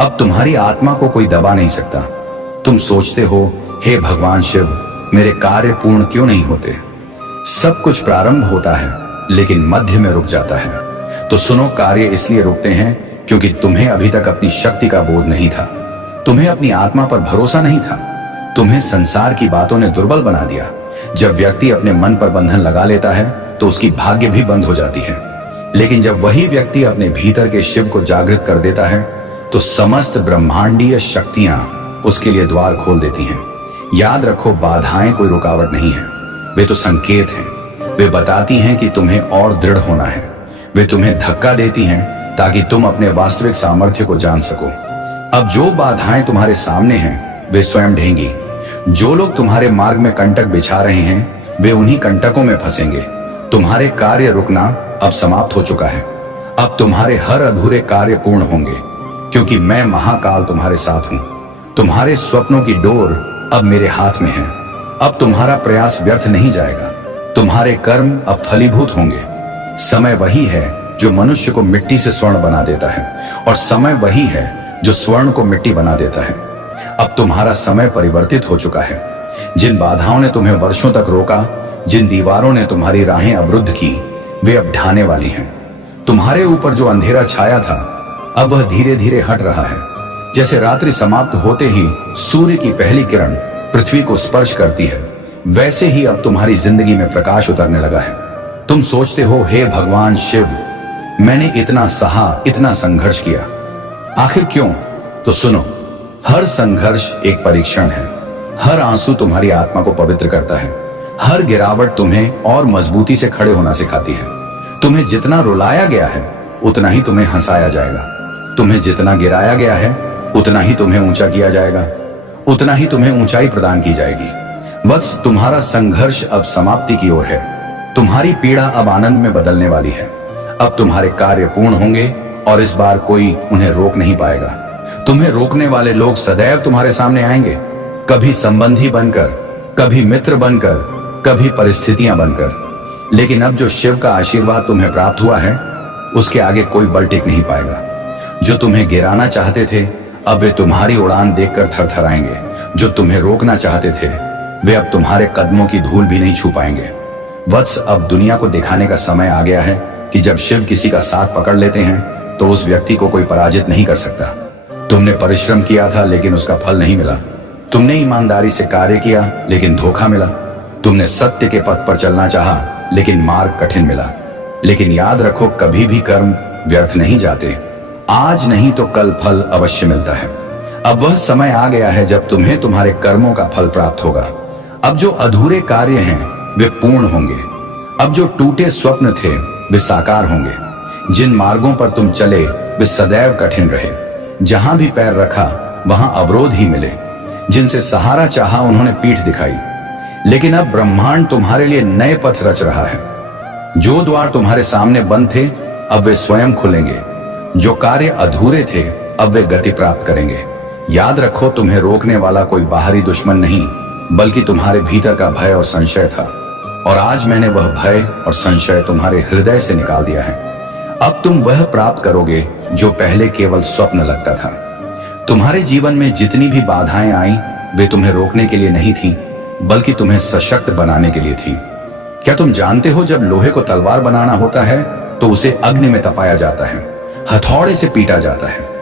अब तुम्हारी आत्मा को कोई दबा नहीं सकता। तुम सोचते हो, हे भगवान शिव, मेरे कार्य पूर्ण क्यों नहीं होते? सब कुछ प्रारंभ होता है, लेकिन मध्य में रुक जाता है। तो सुनो, कार्य इसलिए रुकते हैं क्योंकि तुम्हें अभी तक अपनी शक्ति का बोध नहीं था। तुम्हें अपनी आत्मा पर भरोसा नहीं था। तुम्हें संसार की बातों ने दुर्बल बना दिया। जब व्यक्ति अपने मन पर बंधन लगा लेता है, तो उसकी भाग्य भी बंद हो जाती है। लेकिन जब वही व्यक्ति अपने भीतर के शिव को जागृत कर देता है, तो समस्त ब्रह्मांडीय शक्तियां उसके लिए द्वार खोल देती हैं। याद रखो, बाधाएं कोई रुकावट नहीं है, वे तो संकेत हैं। वे बताती हैं कि तुम्हें और दृढ़ होना है। वे तुम्हें धक्का देती हैं ताकि तुम अपने वास्तविक सामर्थ्य को जान सको। अब जो बाधाएं तुम्हारे सामने हैं, वे स्वयं ढहेंगी। जो लोग तुम्हारे मार्ग में कंटक बिछा रहे हैं वे उन्हीं कंटकों में फंसेंगे। तुम्हारे कार्य रुकना अब समाप्त हो चुका है। अब तुम्हारे हर अधूरे कार्य पूर्ण होंगे, क्योंकि मैं महाकाल तुम्हारे साथ हूं। तुम्हारे स्वप्नों की डोर अब मेरे हाथ में है। अब तुम्हारा प्रयास व्यर्थ नहीं जाएगा। तुम्हारे कर्म अब फलीभूत होंगे। समय वही है जो मनुष्य को मिट्टी से स्वर्ण बना देता है, और समय वही है जो स्वर्ण को मिट्टी बना देता है। अब तुम्हारा समय परिवर्तित हो चुका है। जिन बाधाओं ने तुम्हें वर्षों तक रोका, जिन दीवारों ने तुम्हारी राहें अवरुद्ध की, वे अब ढाने वाली हैं। तुम्हारे ऊपर जो अंधेरा छाया था, अब वह धीरे धीरे हट रहा है। जैसे रात्रि समाप्त होते ही सूर्य की पहली किरण पृथ्वी को स्पर्श करती है, वैसे ही अब तुम्हारी जिंदगी में प्रकाश उतरने लगा है। तुम सोचते हो, हे भगवान शिव, मैंने इतना सहा, इतना संघर्ष किया, आखिर क्यों? तो सुनो, हर संघर्ष एक परीक्षण है। हर आंसू तुम्हारी आत्मा को पवित्र करता है। हर गिरावट तुम्हें और मजबूती से खड़े होना सिखाती है। तुम्हें जितना रुलाया गया है उतना ही तुम्हें हंसाया जाएगा। तुम्हें जितना गिराया गया है उतना ही तुम्हें ऊंचा किया जाएगा, उतना ही तुम्हें ऊंचाई प्रदान की जाएगी। वत्स, तुम्हारा संघर्ष अब समाप्ति की ओर है। तुम्हारी पीड़ा अब आनंद में बदलने वाली है। अब तुम्हारे कार्य पूर्ण होंगे और इस बार कोई उन्हें रोक नहीं पाएगा। तुम्हें रोकने वाले लोग सदैव तुम्हारे सामने आएंगे, कभी संबंधी बनकर, कभी मित्र बनकर, कभी परिस्थितियां बनकर। लेकिन अब जो शिव का आशीर्वाद तुम्हें प्राप्त हुआ है, उसके आगे कोई बल टिक नहीं पाएगा। जो तुम्हें गिराना चाहते थे, अब वे तुम्हारी उड़ान देखकर थरथराएंगे। जो तुम्हें रोकना चाहते थे, वे अब तुम्हारे कदमों की धूल भी नहीं छू पाएंगे। वत्स, अब दुनिया को दिखाने का समय आ गया है कि जब शिव किसी का साथ पकड़ लेते हैं तो उस व्यक्ति को कोई पराजित नहीं कर सकता। तुमने परिश्रम किया था लेकिन उसका फल नहीं मिला। तुमने ईमानदारी से कार्य किया लेकिन धोखा मिला। तुमने सत्य के पथ पर चलना चाहा लेकिन मार्ग कठिन मिला। लेकिन याद रखो, कभी भी कर्म व्यर्थ नहीं जाते। आज नहीं तो कल फल अवश्य मिलता है। अब वह समय आ गया है जब तुम्हें तुम्हारे कर्मों का फल प्राप्त होगा। अब जो अधूरे कार्य हैं वे पूर्ण होंगे। अब जो टूटे स्वप्न थे वे साकार होंगे। जिन मार्गों पर तुम चले वे सदैव कठिन रहे। जहां भी पैर रखा वहां अवरोध ही मिले। जिनसे सहारा चाहा उन्होंने पीठ दिखाई। लेकिन अब ब्रह्मांड तुम्हारे लिए नए पथ रच रहा है। जो द्वार तुम्हारे सामने बंद थे अब वे स्वयं खुलेंगे। जो कार्य अधूरे थे अब वे गति प्राप्त करेंगे। याद रखो, तुम्हें रोकने वाला कोई बाहरी दुश्मन नहीं, बल्कि तुम्हारे भीतर का भय और संशय था। और आज मैंने वह भय और संशय तुम्हारे हृदय से निकाल दिया है। अब तुम वह प्राप्त करोगे जो पहले केवल स्वप्न लगता था। तुम्हारे जीवन में जितनी भी बाधाएं आई वे तुम्हें रोकने के लिए नहीं थी, बल्कि तुम्हें सशक्त बनाने के लिए थी। क्या तुम जानते हो, जब लोहे को तलवार बनाना होता है तो उसे अग्नि में तपाया जाता है, हथौड़े से पीटा जाता है।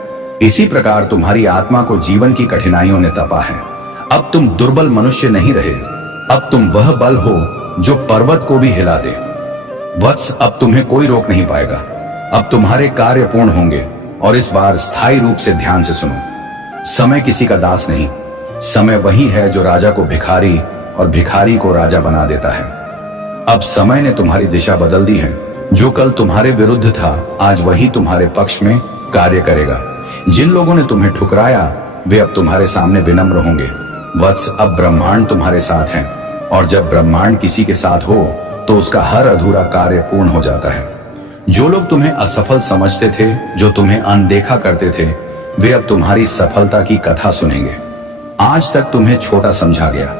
इसी प्रकार तुम्हारी आत्मा को जीवन की कठिनाइयों ने तपा है। अब तुम दुर्बल मनुष्य नहीं रहे। अब तुम वह बल हो जो पर्वत को भी हिला दे। वत्स, अब तुम्हें कोई रोक नहीं पाएगा। अब तुम्हारे कार्य पूर्ण होंगे, और इस बार स्थायी रूप से ध्यान से सुनो। समय किसी का दास नहीं। समय वही है जो राजा को भिखारी और भिखारी को राजा बना देता है। अब समय ने तुम्हारी दिशा बदल दी है। जो कल तुम्हारे विरुद्ध था आज वही तुम्हारे पक्ष में कार्य करेगा। जिन लोगों ने तुम्हें ठुकराया वे अब तुम्हारे सामने विनम्र होंगे। वत्स, अब ब्रह्मांड तुम्हारे साथ है, और जब ब्रह्मांड किसी के साथ हो तो उसका हर अधूरा कार्य पूर्ण हो जाता है। जो लोग तुम्हें असफल समझते थे, जो तुम्हें अनदेखा करते थे, वे अब तुम्हारी सफलता की कथा सुनेंगे। आज तक तुम्हें छोटा समझा गया,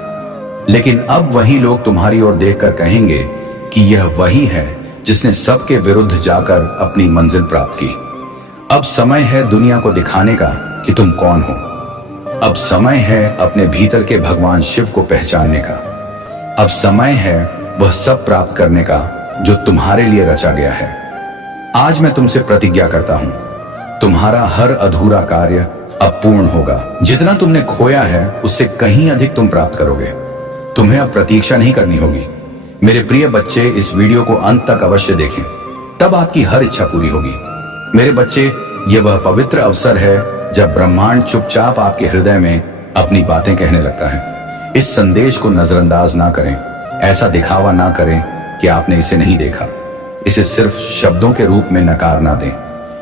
लेकिन अब वही लोग तुम्हारी ओर देखकर कहेंगे कि यह वही है जिसने सबके विरुद्ध जाकर अपनी मंजिल प्राप्त की। अब समय है दुनिया को दिखाने का कि तुम कौन हो। अब समय है अपने भीतर के भगवान शिव को पहचानने का। अब समय है वह सब प्राप्त करने का जो तुम्हारे लिए रचा गया है। आज मैं तुमसे प्रतिज्ञा करता हूं, तुम्हारा हर अधूरा कार्य अब पूर्ण होगा। जितना तुमने खोया है उससे कहीं अधिक तुम प्राप्त करोगे। तुम्हें अब प्रतीक्षा नहीं करनी होगी। मेरे प्रिय बच्चे, इस वीडियो को अंत तक अवश्य देखें, तब आपकी हर इच्छा पूरी होगी। मेरे बच्चे, ये वह पवित्र अवसर है जब ब्रह्मांड चुपचाप आपके हृदय में अपनी बातें कहने लगता है। इस संदेश को नजरअंदाज ना करें। ऐसा दिखावा ना करें कि आपने इसे नहीं देखा। इसे सिर्फ शब्दों के रूप में नकार ना दें।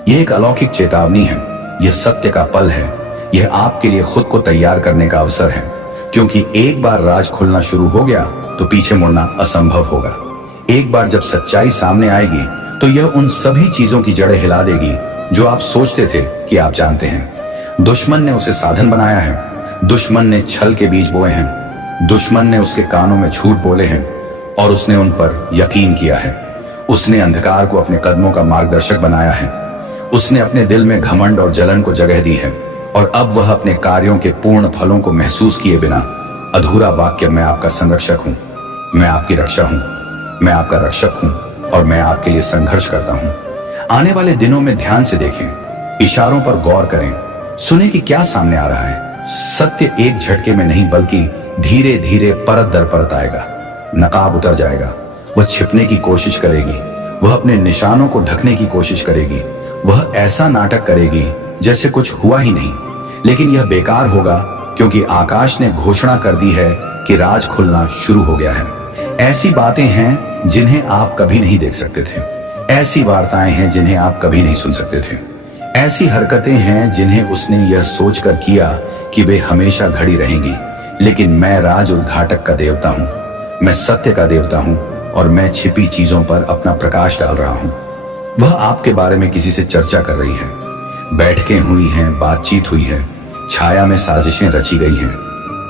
यह एक अलौकिक चेतावनी है। यह सत्य का पल है। यह आपके लिए खुद को तैयार करने का अवसर है। क्योंकि एक बार राज खुलना शुरू हो गया तो पीछे मुड़ना असंभव होगा। एक बार जब सच्चाई सामने आएगी तो यह उन सभी चीजों की जड़ें हिला देगी जो आप सोचते थे कि आप जानते हैं। दुश्मन ने उसे साधन बनाया है, दुश्मन ने छल के बीज बोए हैं, दुश्मन ने उसके कानों में झूठ बोले हैं और उसने उन पर यकीन किया है। उसने अंधकार को अपने कदमों का मार्गदर्शक बनाया है, उसने अपने दिल में घमंड और जलन को जगह दी है और अब वह अपने कार्यों के पूर्ण फलों को महसूस किए बिना अधूरा वाक्य मैं आपका संरक्षक हूं, मैं आपकी रक्षा हूं, मैं आपका रक्षक हूं और मैं आपके लिए संघर्ष करता हूं। आने वाले दिनों में ध्यान से देखें, इशारों पर गौर करें, सुने कि क्या सामने आ रहा है। सत्य एक झटके में नहीं बल्कि धीरे धीरे परत दर परत आएगा। नकाब उतर जाएगा, वह छिपने की कोशिश करेगी, वह अपने निशानों को ढकने की कोशिश करेगी, वह ऐसा नाटक करेगी जैसे कुछ हुआ ही नहीं। लेकिन यह बेकार होगा क्योंकि आकाश ने घोषणा कर दी है कि राज खुलना शुरू हो गया है। ऐसी बातें हैं जिन्हें आप कभी नहीं देख सकते थे, ऐसी वार्ताएं हैं जिन्हें आप कभी नहीं सुन सकते थे, ऐसी हरकतें हैं जिन्हें उसने यह सोचकर किया कि वे हमेशा घड़ी रहेंगी। लेकिन मैं राज उद्घाटक का देवता हूं, मैं सत्य का देवता हूं और मैं छिपी चीजों पर अपना प्रकाश डाल रहा हूं। वह आपके बारे में किसी से चर्चा कर रही है, बैठकें हुई हैं, बातचीत हुई है, छाया में साजिशें रची गई हैं।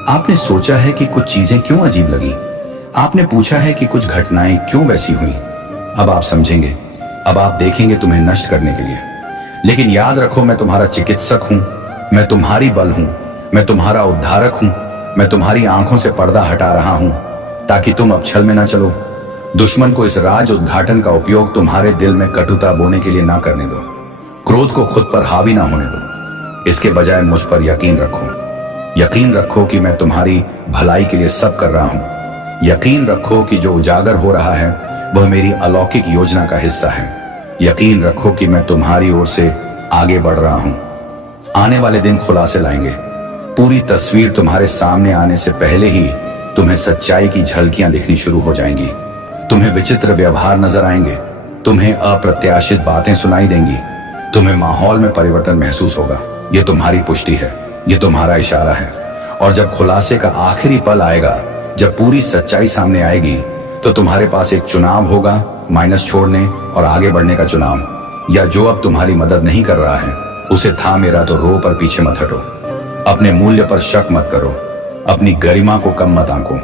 आपने सोचा है कि कुछ चीजें क्यों अजीब लगी, आपने पूछा है कि कुछ घटनाएं क्यों वैसी हुई। अब आप समझेंगे, अब आप देखेंगे तुम्हें नष्ट करने के लिए। लेकिन याद रखो, मैं तुम्हारा चिकित्सक हूं, मैं तुम्हारी बल हूं, मैं तुम्हारा उद्धारक हूं, मैं तुम्हारी आंखों से पर्दा हटा रहा हूं ताकि तुम अब छल में ना चलो। दुश्मन को इस राज उद्घाटन का उपयोग तुम्हारे दिल में कटुता बोने के लिए ना करने दो, क्रोध को खुद पर हावी ना होने दो। इसके बजाय मुझ पर यकीन रखो, यकीन रखो कि मैं तुम्हारी भलाई के लिए सब कर रहा हूं। यकीन रखो कि जो उजागर हो रहा है वह मेरी अलौकिक योजना का हिस्सा है। यकीन रखो कि मैं तुम्हारी ओर से आगे बढ़ रहा हूं। आने वाले दिन खुलासे लाएंगे, पूरी तस्वीर तुम्हारे सामने आने से पहले ही तुम्हें सच्चाई की झलकियां दिखनी शुरू हो जाएंगी। तुम्हें विचित्र व्यवहार नजर आएंगे, तुम्हें अप्रत्याशित बातें सुनाई देंगी, तुम्हें माहौल में परिवर्तन महसूस होगा। यह तुम्हारी पुष्टि है, यह तुम्हारा इशारा है। और जब खुलासे का आखिरी पल आएगा, जब पूरी सच्चाई सामने आएगी, तो तुम्हारे पास एक चुनाव होगा, माइनस छोड़ने और आगे बढ़ने का चुनाव, या जो अब तुम्हारी मदद नहीं कर रहा है उसे था मेरा तो रो पर पीछे मत हटो। अपने मूल्य पर शक मत करो, अपनी गरिमा को कम मत आंको।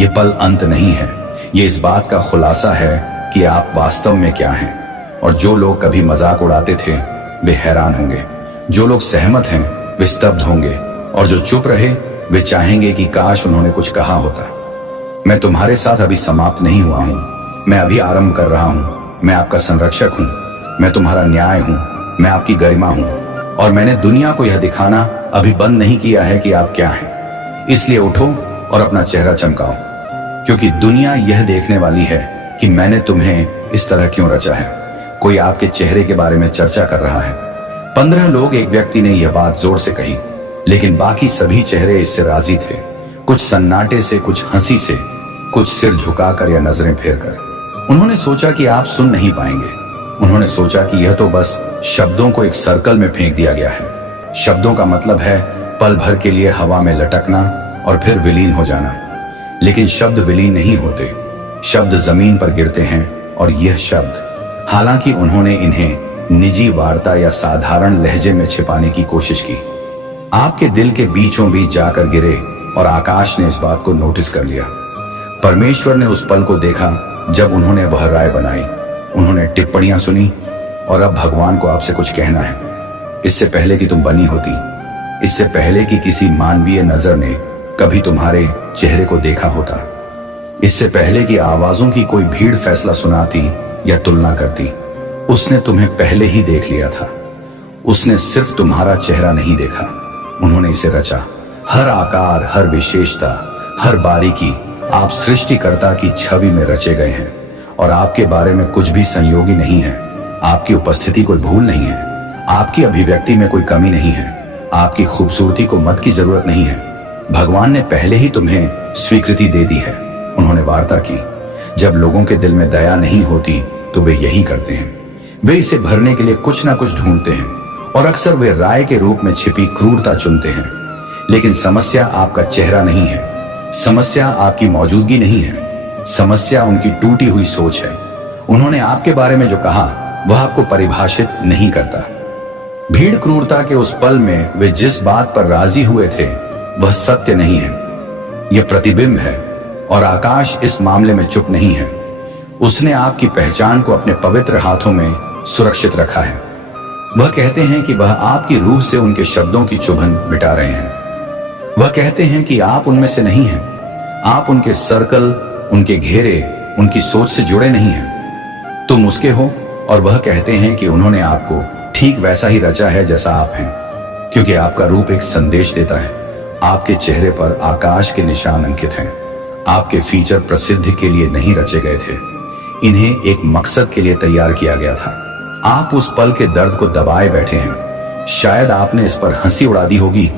ये पल अंत नहीं है, ये इस बात का खुलासा है कि आप वास्तव में क्या हैं। और जो लोग कभी मजाक उड़ाते थे वे हैरान होंगे, जो लोग सहमत हैं वे स्तब्ध होंगे और जो चुप रहे वे चाहेंगे कि काश उन्होंने कुछ कहा होता। मैं तुम्हारे साथ अभी समाप्त नहीं हुआ हूं, मैं अभी आरंभ कर रहा हूं। मैं आपका संरक्षक हूं, मैं तुम्हारा न्याय हूं, मैं आपकी गरिमा हूं और मैंने दुनिया को यह दिखाना अभी बंद नहीं किया है कि आप क्या हैं। इसलिए उठो और अपना चेहरा चमकाओ, क्योंकि दुनिया यह देखने वाली है कि मैंने तुम्हें इस तरह क्यों रचा है। कोई आपके चेहरे के बारे में चर्चा कर रहा है। 15 लोग एक व्यक्ति ने यह बात जोर से कही, लेकिन बाकी सभी चेहरे इससे राजी थे। कुछ सन्नाटे से, कुछ हंसी से, कुछ सिर झुकाकर या नजरें फेरकर। उन्होंने सोचा कि आप सुन नहीं पाएंगे। उन्होंने सोचा कि यह तो बस शब्दों को एक सर्कल में फेंक दिया गया है। शब्दों का मतलब है पल भर के लिए हवा में लटकना और फिर विलीन हो जाना। लेकिन शब्द विलीन नहीं होते, शब्द जमीन पर गिरते हैं। और यह शब्द, हालांकि उन्होंने इन्हें निजी वार्ता या साधारण लहजे में छिपाने की कोशिश की, आपके दिल के बीचों बीच जाकर गिरे और आकाश ने इस बात को नोटिस कर लिया। परमेश्वर ने उस पल को देखा जब उन्होंने वह राय बनाई। उन्होंने टिप्पणियां सुनी और अब भगवान को आपसे कुछ कहना है। इससे पहले कि तुम बनी होती, इससे पहले कि किसी मानवीय नजर ने कभी तुम्हारे चेहरे को देखा होता, इससे पहले कि आवाजों की कोई भीड़ फैसला सुनाती या तुलना करती, उसने तुम्हें पहले ही देख लिया था। उसने सिर्फ तुम्हारा चेहरा नहीं देखा, उन्होंने इसे रचा। हर आकार, हर विशेषता, हर बारीकी आप सृष्टिकर्ता की छवि में रचे गए हैं। और आपके बारे में कुछ भी संयोगी नहीं है। आपकी उपस्थिति कोई भूल नहीं है, आपकी अभिव्यक्ति में कोई कमी नहीं है, आपकी खूबसूरती को मत की जरूरत नहीं है। भगवान ने पहले ही तुम्हें स्वीकृति दे दी है। उन्होंने वार्ता की, जब लोगों के दिल में दया नहीं होती तो वे यही करते हैं, वे इसे भरने के लिए कुछ ना कुछ ढूंढते हैं और अक्सर वे राय के रूप में छिपी क्रूरता चुनते हैं। लेकिन समस्या आपका चेहरा नहीं है, समस्या आपकी मौजूदगी नहीं है, समस्या उनकी टूटी हुई सोच है। उन्होंने आपके बारे में जो कहा वह आपको परिभाषित नहीं करता। भीड़ क्रूरता के उस पल में वे जिस बात पर राजी हुए थे वह सत्य नहीं है, यह प्रतिबिंब है। और आकाश इस मामले में चुप नहीं है। उसने आपकी पहचान को अपने पवित्र हाथों में सुरक्षित रखा है। वह कहते हैं कि वह आपकी रूह से उनके शब्दों की चुभन मिटा रहे हैं। वह कहते हैं कि आप उनमें से नहीं हैं, आप उनके सर्कल, उनके घेरे, उनकी सोच से जुड़े नहीं हैं। तुम उसके हो और वह कहते हैं कि उन्होंने आपको ठीक वैसा ही रचा है जैसा आप हैं, क्योंकि आपका रूप एक संदेश देता है। आपके चेहरे पर आकाश के निशान अंकित हैं। आपके फीचर प्रसिद्धि के लिए नहीं रचे गए थे, इन्हें एक मकसद के लिए तैयार किया गया था। आप उस पल के दर्द को दबाए बैठे हैं। शायद आपने इस पर हंसी उड़ा दी होगी।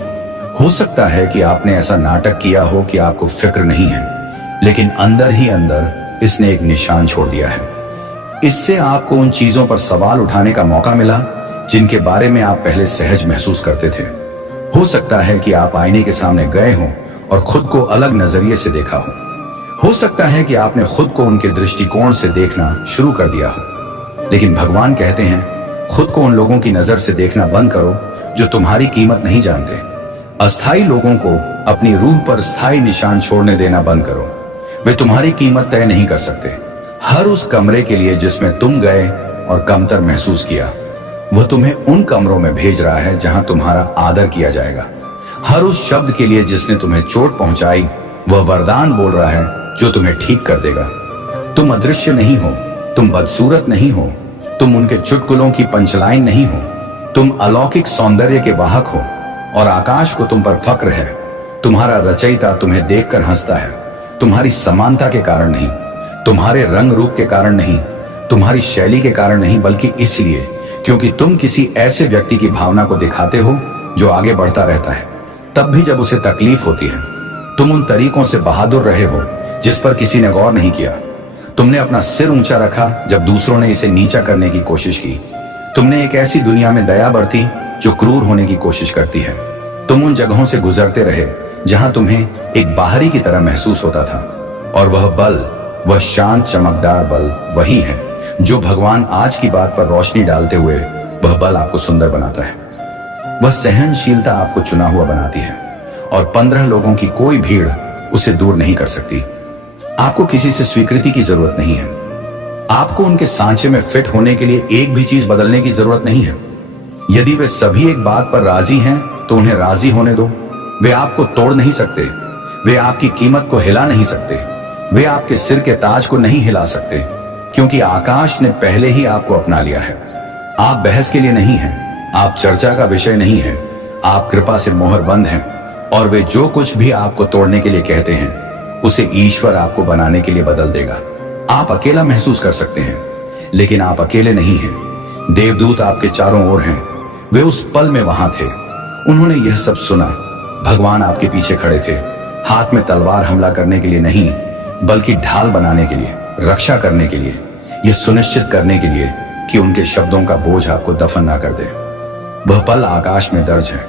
हो सकता है कि आपने ऐसा नाटक किया हो कि आपको फिक्र नहीं है, लेकिन अंदर ही अंदर इसने एक निशान छोड़ दिया है। इससे आपको उन चीजों पर सवाल उठाने का मौका मिला जिनके बारे में आप पहले सहज महसूस करते थे। हो सकता है कि आप आईने के सामने गए हों और खुद को अलग नजरिए से देखा हो सकता है कि आपने खुद को उनके दृष्टिकोण से देखना शुरू कर दिया हो। लेकिन भगवान कहते हैं, खुद को उन लोगों की नजर से देखना बंद करो जो तुम्हारी कीमत नहीं जानते। अस्थायी लोगों को अपनी रूह पर स्थायी निशान छोड़ने देना बंद करो। वे तुम्हारी कीमत तय नहीं कर सकते। हर उस कमरे के लिए जिसमें तुम गए और कमतर महसूस किया, वह तुम्हें उन कमरों में भेज रहा है जहां तुम्हारा आदर किया जाएगा। हर उस शब्द के लिए जिसने तुम्हें चोट पहुंचाई, वह वरदान बोल रहा है जो तुम्हें ठीक कर देगा। तुम अदृश्य नहीं हो, तुम बदसूरत नहीं हो, तुम उनके चुटकुलों की पंचलाइन नहीं हो। तुम अलौकिक सौंदर्य के वाहक हो और आकाश को तुम पर फक्र है। तुम्हारा रचयिता तुम्हें देखकर हंसता है, तुम्हारी समानता के कारण नहीं, तुम्हारे रंग रूप के कारण नहीं, तुम्हारी शैली के कारण नहीं, बल्कि इसलिए क्योंकि तुम किसी ऐसे व्यक्ति की भावना को दिखाते हो जो आगे बढ़ता रहता है, तब भी जब उसे तकलीफ होती है। तुम उन तरीकों से बहादुर रहे हो जिस पर किसी ने गौर नहीं किया। तुमने अपना सिर ऊंचा रखा जब दूसरों ने इसे नीचा करने की कोशिश की। तुमने एक ऐसी दुनिया में दया बरती जो क्रूर होने की कोशिश करती है। तुम उन जगहों से गुजरते रहे जहां तुम्हें एक बाहरी की तरह महसूस होता था, और वह बल, वह शांत चमकदार बल वही है जो भगवान आज की बात पर रोशनी डालते हुए वह बल आपको सुंदर बनाता है। वह सहनशीलता आपको चुना हुआ बनाती है और 15 लोगों की कोई भीड़ उसे दूर नहीं कर सकती। आपको किसी से स्वीकृति की जरूरत नहीं है। आपको उनके सांचे में फिट होने के लिए एक भी चीज बदलने की जरूरत नहीं है। यदि वे सभी एक बात पर राजी हैं तो उन्हें राजी होने दो। वे आपको तोड़ नहीं सकते, वे आपकी कीमत को हिला नहीं सकते, वे आपके सिर के ताज को नहीं हिला सकते, क्योंकि आकाश ने पहले ही आपको अपना लिया है। आप बहस के लिए नहीं हैं, आप चर्चा का विषय नहीं हैं, आप कृपा से मोहर बंद हैं, और वे जो कुछ भी आपको तोड़ने के लिए कहते हैं उसे ईश्वर आपको बनाने के लिए बदल देगा। आप अकेला महसूस कर सकते हैं, लेकिन आप अकेले नहीं हैं। देवदूत आपके चारों ओर हैं। वे उस पल में वहां थे, उन्होंने यह सब सुना। भगवान आपके पीछे खड़े थे, हाथ में तलवार हमला करने के लिए नहीं, बल्कि ढाल बनाने के लिए, रक्षा करने के लिए, यह सुनिश्चित करने के लिए कि उनके शब्दों का बोझ आपको दफन ना कर दे। वह पल आकाश में दर्ज है।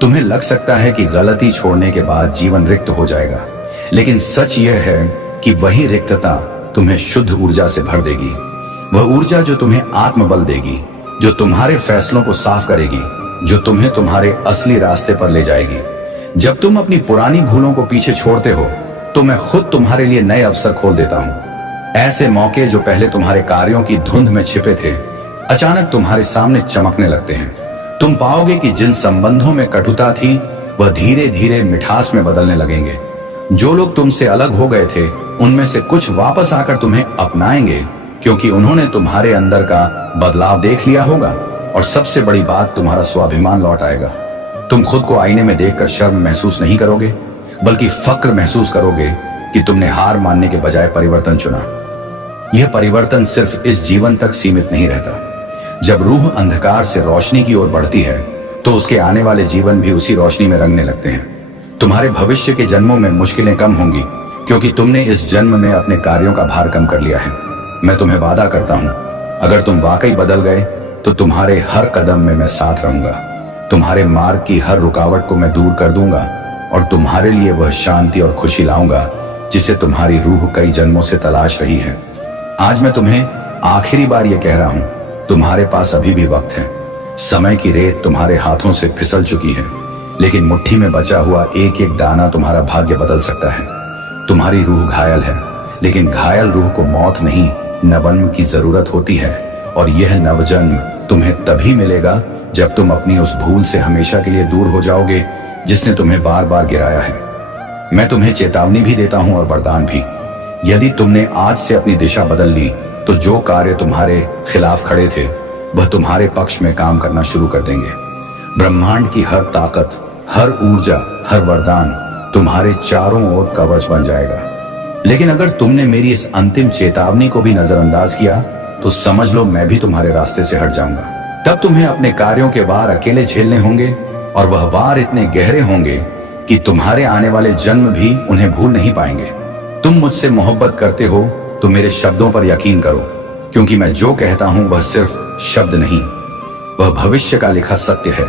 तुम्हें लग सकता है कि गलती छोड़ने के बाद जीवन रिक्त हो जाएगा, लेकिन सच यह है कि वही रिक्तता तुम्हें शुद्ध ऊर्जा से भर देगी। वह ऊर्जा जो तुम्हें आत्मबल देगी, जो तुम्हारे फैसलों को साफ करेगी, जो तुम्हें तुम्हारे असली रास्ते पर ले जाएगी। जब तुम अपनी पुरानी भूलों को पीछे छोड़ते हो तो मैं खुद तुम्हारे लिए नए अवसर खोल देता हूं। ऐसे मौके जो पहले तुम्हारे कार्यों की धुंध में छिपे थे, अचानक तुम्हारे सामने चमकने लगते हैं। तुम पाओगे कि जिन संबंधों में कटुता थी वह धीरे धीरे मिठास में बदलने लगेंगे। जो लोग तुमसे अलग हो गए थे उनमें से कुछ वापस आकर तुम्हें अपनाएंगे, क्योंकि उन्होंने तुम्हारे अंदर का बदलाव देख लिया होगा। और सबसे बड़ी बात, तुम्हारा स्वाभिमान लौट आएगा। तुम खुद को आईने में देखकर शर्म महसूस नहीं करोगे, बल्कि फक्र महसूस करोगे कि तुमने हार मानने के बजाय परिवर्तन चुना। यह परिवर्तन सिर्फ इस जीवन तक सीमित नहीं रहता। जब रूह अंधकार से रोशनी की ओर बढ़ती है तो उसके आने वाले जीवन भी उसी रोशनी में रंगने लगते हैं। तुम्हारे भविष्य के जन्मों में मुश्किलें कम होंगी, क्योंकि तुमने इस जन्म में अपने कार्यों का भार कम कर लिया है। मैं तुम्हें वादा करता हूं, अगर तुम वाकई बदल गए तो तुम्हारे हर कदम में मैं साथ रहूंगा। तुम्हारे मार्ग की हर रुकावट को मैं दूर कर दूंगा और तुम्हारे लिए वह शांति और खुशी लाऊंगा जिसे तुम्हारी रूह कई जन्मों से तलाश रही है। आज मैं तुम्हें आखिरी बार यह कह रहा हूं, तुम्हारे पास अभी भी वक्त है। समय की रेत तुम्हारे हाथों से फिसल चुकी है, लेकिन मुट्ठी में बचा हुआ एक एक दाना तुम्हारा भाग्य बदल सकता है। तुम्हारी रूह घायल है, लेकिन घायल रूह को मौत नहीं, नवजन्म की जरूरत होती है। और यह नवजन्म तुम्हें तभी मिलेगा जब तुम अपनी उस भूल से हमेशा के लिए दूर हो जाओगे जिसने तुम्हें बार बार गिराया है। मैं तुम्हें चेतावनी भी देता हूं और वरदान भी। यदि तुमने आज से अपनी दिशा बदल ली तो जो कार्य तुम्हारे खिलाफ खड़े थे वह तुम्हारे पक्ष में काम करना शुरू कर देंगे। ब्रह्मांड की हर ताकत, हर ऊर्जा, हर वरदान तुम्हारे चारों ओर कवच बन जाएगा। लेकिन अगर तुमने मेरी इस अंतिम चेतावनी को भी नजरअंदाज किया तो समझ लो मैं भी तुम्हारे रास्ते से हट जाऊंगा। तब तुम्हें अपने कार्यों के वार अकेले झेलने होंगे, और वह वार इतने गहरे होंगे कि तुम्हारे आने वाले जन्म भी उन्हें भूल नहीं पाएंगे। तुम मुझसे मोहब्बत करते हो तो मेरे शब्दों पर यकीन करो, क्योंकि मैं जो कहता हूं वह सिर्फ शब्द नहीं, वह भविष्य का लिखा सत्य है।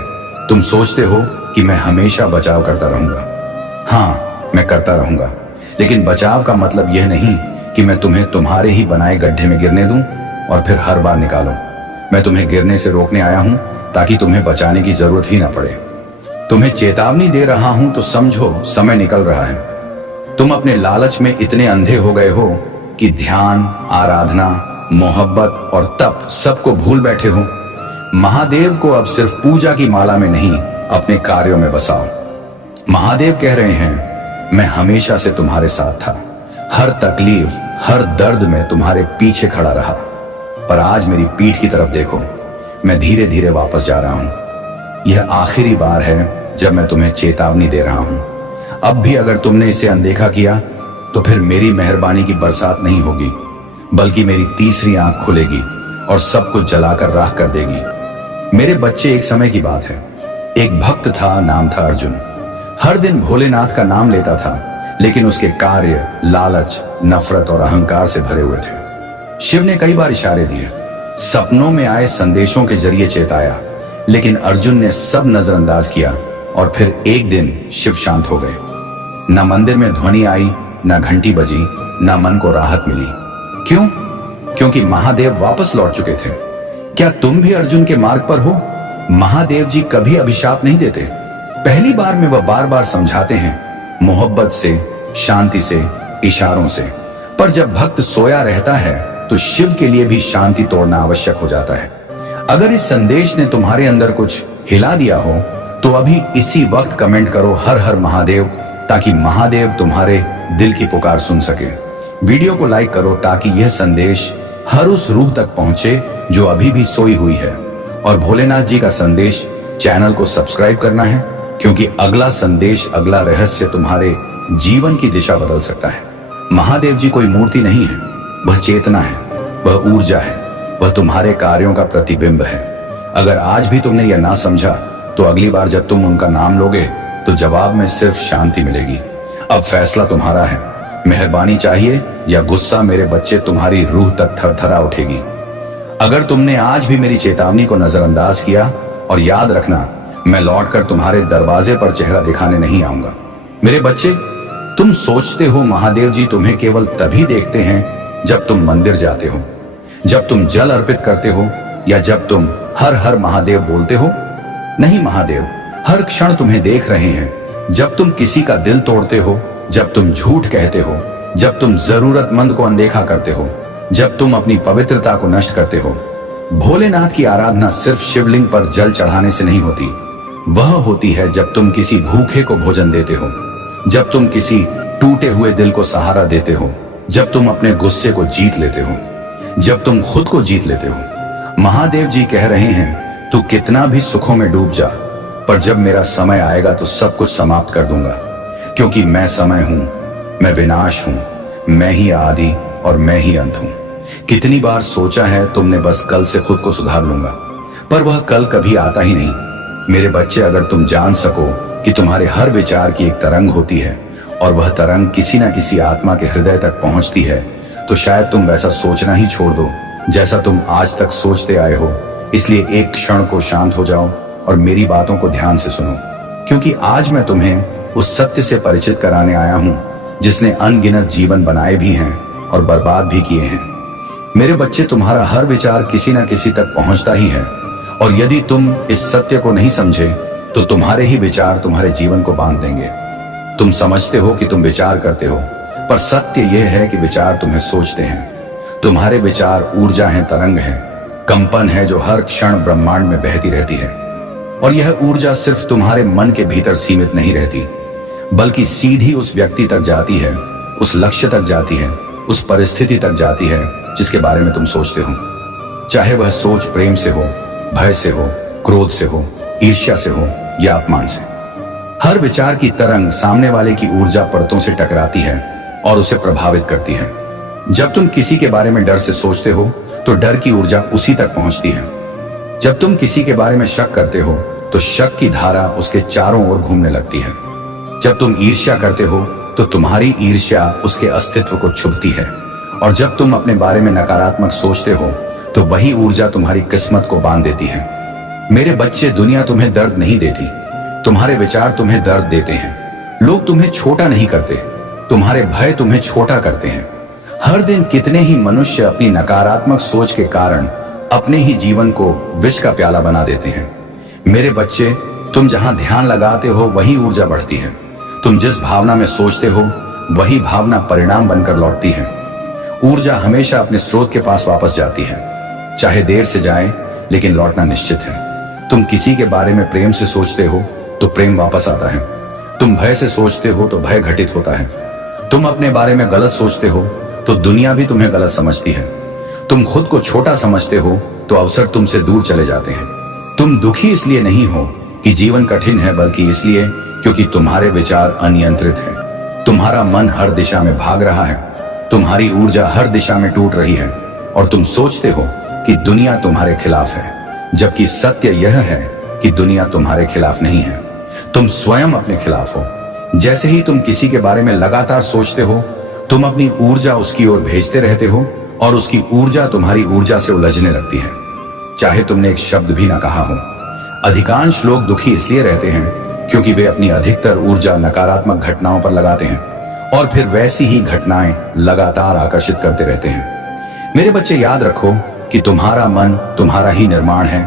तुम सोचते हो कि मैं हमेशा बचाव करता रहूंगा। हाँ, मैं करता रहूंगा, लेकिन बचाव का मतलब यह नहीं कि मैं तुम्हें तुम्हारे ही बनाए गड्ढे में गिरने दूं और फिर हर बार निकालूं। मैं तुम्हें गिरने से रोकने आया हूं ताकि तुम्हें बचाने की जरूरत ही ना पड़े। तुम्हें चेतावनी दे रहा हूं तो समझो समय निकल रहा है। तुम अपने लालच में इतने अंधे हो गए हो कि ध्यान, आराधना, मोहब्बत और तप सबको भूल बैठे हो। महादेव को अब सिर्फ पूजा की माला में नहीं, अपने कार्यों में बसाओ। महादेव कह रहे हैं, मैं हमेशा से तुम्हारे साथ था, हर तकलीफ, हर दर्द में तुम्हारे पीछे खड़ा रहा। पर आज मेरी पीठ की तरफ देखो, मैं धीरे धीरे वापस जा रहा हूं। यह आखिरी बार है जब मैं तुम्हें चेतावनी दे रहा हूं। अब भी अगर तुमने इसे अनदेखा किया तो फिर मेरी मेहरबानी की बरसात नहीं होगी, बल्कि मेरी तीसरी आंख खुलेगी और सब कुछ जलाकर राख कर देगी। मेरे बच्चे, एक समय की बात है, एक भक्त था, नाम था अर्जुन। हर दिन भोलेनाथ का नाम लेता था, लेकिन उसके कार्य लालच, नफरत और अहंकार से भरे हुए थे। शिव ने कई बार इशारे दिए, सपनों में आए संदेशों के जरिए चेताया, लेकिन अर्जुन ने सब नजरअंदाज किया। और फिर एक दिन शिव शांत हो गए। न मंदिर में ध्वनि आई, न घंटी बजी, न मन को राहत मिली। क्यों? क्योंकि महादेव वापस लौट चुके थे। क्या तुम भी अर्जुन के मार्ग पर हो? महादेव जी कभी अभिशाप नहीं देते। पहली बार में वह बार बार समझाते हैं, मोहब्बत से, शांति से, इशारों से। पर जब भक्त सोया रहता है तो शिव के लिए भी शांति तोड़ना आवश्यक हो जाता है। अगर इस संदेश ने तुम्हारे अंदर कुछ हिला दिया हो तो अभी इसी वक्त कमेंट करो, हर हर महादेव, ताकि महादेव तुम्हारे दिल की पुकार सुन सके। वीडियो को लाइक करो ताकि यह संदेश हर उस रूह तक पहुंचे जो अभी भी सोई हुई है। और भोलेनाथ जी का संदेश चैनल को सब्सक्राइब करना है, क्योंकि अगला संदेश, अगला रहस्य तुम्हारे जीवन की दिशा बदल सकता है। महादेव जी कोई मूर्ति नहीं है, वह चेतना है, वह ऊर्जा है, वह तुम्हारे कार्यों का प्रतिबिंब है। अगर आज भी तुमने यह ना समझा तो अगली बार जब तुम उनका नाम लोगे तो जवाब में सिर्फ शांति मिलेगी। अब फैसला तुम्हारा है, मेहरबानी चाहिए या गुस्सा। मेरे बच्चे, तुम्हारी रूह तक थरथरा उठेगी अगर तुमने आज भी मेरी चेतावनी को नजरअंदाज किया। और याद रखना, मैं लौटकर तुम्हारे दरवाजे पर चेहरा दिखाने नहीं आऊंगा। मेरे बच्चे, तुम सोचते हो महादेव जी तुम्हें केवल तभी देखते हैं जब तुम मंदिर जाते हो, जब तुम जल अर्पित करते हो, या जब तुम हर हर महादेव बोलते हो। नहीं, महादेव हर क्षण तुम्हें देख रहे हैं। जब तुम किसी का दिल तोड़ते हो, जब तुम झूठ कहते हो, जब तुम जरूरतमंद को अनदेखा करते हो, जब तुम अपनी पवित्रता को नष्ट करते हो। भोलेनाथ की आराधना सिर्फ शिवलिंग पर जल चढ़ाने से नहीं होती, वह होती है जब तुम किसी भूखे को भोजन देते हो, जब तुम किसी टूटे हुए दिल को सहारा देते हो, जब तुम अपने गुस्से को जीत लेते हो, जब तुम खुद को जीत लेते हो। महादेव जी कह रहे हैं, तू कितना भी सुखों में डूब जा, पर जब मेरा समय आएगा तो सब कुछ समाप्त कर दूंगा। क्योंकि मैं समय हूं, मैं विनाश हूं, मैं ही आदि और मैं ही अंत हूं। कितनी बार सोचा है तुमने बस कल से खुद को सुधार लूंगा, पर वह कल कभी आता ही नहीं। मेरे बच्चे, अगर तुम जान सको कि तुम्हारे हर विचार की एक तरंग होती है और वह तरंग किसी न किसी आत्मा के हृदय तक पहुंचती है, तो शायद तुम वैसा सोचना ही छोड़ दो जैसा तुम आज तक सोचते आए हो। इसलिए एक क्षण को शांत हो जाओ और मेरी बातों को ध्यान से सुनो, क्योंकि आज मैं तुम्हें उस सत्य से परिचित कराने आया हूं जिसने अनगिनत जीवन बनाए भी हैं और बर्बाद भी किए हैं। मेरे बच्चे, तुम्हारा हर विचार किसी न किसी तक पहुंचता ही है, और यदि तुम इस सत्य को नहीं समझे तो तुम्हारे ही विचार तुम्हारे जीवन को बांध देंगे। तुम समझते हो कि तुम विचार करते हो, पर सत्य यह है कि विचार तुम्हें सोचते हैं। तुम्हारे विचार ऊर्जा है, तरंग है, कंपन है जो हर क्षण ब्रह्मांड में बहती रहती है। और यह ऊर्जा सिर्फ तुम्हारे मन के भीतर सीमित नहीं रहती, बल्कि सीधी उस व्यक्ति तक जाती है, उस लक्ष्य तक जाती है, उस परिस्थिति तक जाती है जिसके बारे में तुम सोचते हो। चाहे वह सोच प्रेम से हो, भय से हो, क्रोध से हो, ईर्ष्या से हो या अपमान से। हर विचार की तरंग सामने वाले की ऊर्जा परतों से टकराती है और उसे प्रभावित करती है। जब तुम किसी के बारे में डर से सोचते हो तो डर की ऊर्जा उसी तक पहुंचती है। जब तुम किसी के बारे में शक करते हो तो शक की धारा उसके चारों ओर घूमने लगती है। जब तुम ईर्ष्या करते हो तो तुम्हारी ईर्ष्या उसके अस्तित्व को छुपती है। और जब तुम अपने बारे में नकारात्मक सोचते हो तो वही ऊर्जा तुम्हारी किस्मत को बांध देती है। मेरे बच्चे, दुनिया तुम्हें दर्द नहीं देती, तुम्हारे विचार तुम्हें दर्द देते हैं। लोग तुम्हें छोटा नहीं करते, तुम्हारे भय तुम्हें छोटा करते हैं। हर दिन कितने ही मनुष्य अपनी नकारात्मक सोच के कारण अपने ही जीवन को विष का प्याला बना देते हैं। मेरे बच्चे, तुम जहां ध्यान लगाते हो वही ऊर्जा बढ़ती है। तुम जिस भावना में सोचते हो वही भावना परिणाम बनकर लौटती है। ऊर्जा हमेशा अपने स्रोत के पास वापस जाती है, चाहे देर से जाए लेकिन लौटना निश्चित है। तुम किसी के बारे में प्रेम से सोचते हो तो प्रेम वापस आता है। तुम भय से सोचते हो तो भय घटित होता है। तुम अपने बारे में गलत सोचते हो तो दुनिया भी तुम्हें गलत समझती है। तुम खुद को छोटा समझते हो तो अवसर तुमसे दूर चले जाते हैं। तुम दुखी इसलिए नहीं हो कि जीवन कठिन है, बल्कि इसलिए क्योंकि तुम्हारे विचार अनियंत्रित हैं। तुम्हारा मन हर दिशा में भाग रहा है, तुम्हारी ऊर्जा हर दिशा में टूट रही है और तुम सोचते हो कि दुनिया तुम्हारे खिलाफ है, जबकि सत्य यह है कि दुनिया तुम्हारे खिलाफ नहीं है, तुम स्वयं अपने खिलाफ हो। जैसे ही तुम किसी के बारे में लगातार सोचते हो, तुम अपनी ऊर्जा उसकी ओर भेजते रहते हो और उसकी ऊर्जा तुम्हारी ऊर्जा से उलझने लगती है, चाहे तुमने एक शब्द भी ना कहा हो। अधिकांश लोग दुखी इसलिए रहते हैं क्योंकि वे अपनी अधिकतर ऊर्जा नकारात्मक घटनाओं पर लगाते हैं और फिर वैसी ही घटनाएं लगातार आकर्षित करते रहते हैं। मेरे बच्चे, याद रखो कि तुम्हारा मन तुम्हारा ही निर्माण है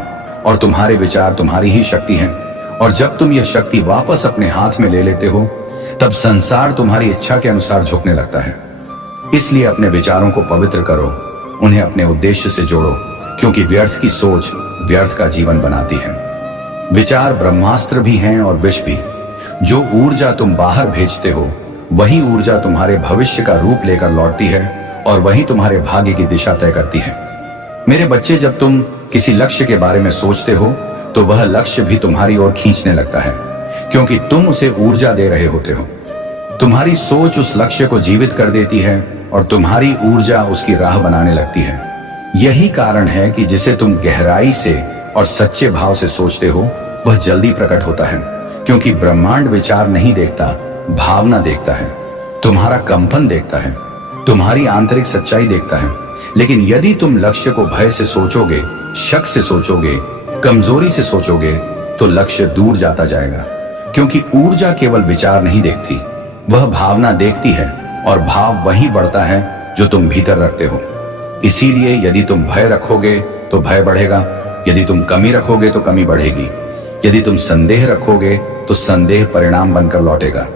और तुम्हारे विचार तुम्हारी ही शक्ति है। और जब तुम यह शक्ति वापस अपने हाथ में ले लेते हो तब संसार तुम्हारी इच्छा के अनुसार झुकने लगता है। इसलिए अपने विचारों को पवित्र करो, उन्हें अपने उद्देश्य से जोड़ो, क्योंकि व्यर्थ की सोच व्यर्थ का जीवन बनाती है। विचार ब्रह्मास्त्र भी हैं और विष भी। जो ऊर्जा तुम बाहर भेजते हो वही ऊर्जा तुम्हारे भविष्य का रूप लेकर लौटती है और वही तुम्हारे भाग्य की दिशा तय करती है। मेरे बच्चे, जब तुम किसी लक्ष्य के बारे में सोचते हो तो वह लक्ष्य भी तुम्हारी ओर खींचने लगता है, क्योंकि तुम उसे ऊर्जा दे रहे होते हो। तुम्हारी सोच उस लक्ष्य को जीवित कर देती है और तुम्हारी ऊर्जा उसकी राह बनाने लगती है। यही कारण है कि जिसे तुम गहराई से और सच्चे भाव से सोचते हो वह जल्दी प्रकट होता है, क्योंकि ब्रह्मांड विचार नहीं देखता, भावना देखता है, तुम्हारा कंपन देखता है, तुम्हारी आंतरिक सच्चाई देखता है। लेकिन यदि तुम लक्ष्य को भय से सोचोगे, शक से सोचोगे, कमजोरी से सोचोगे तो लक्ष्य दूर जाता जाएगा, क्योंकि ऊर्जा केवल विचार नहीं देखती, वह भावना देखती है और भाव वही बढ़ता है जो तुम भीतर रखते हो। इसीलिए यदि तुम भय रखोगे तो भय बढ़ेगा, यदि तुम कमी रखोगे तो कमी बढ़ेगी, यदि तुम संदेह रखोगे तो संदेह परिणाम बनकर लौटेगा,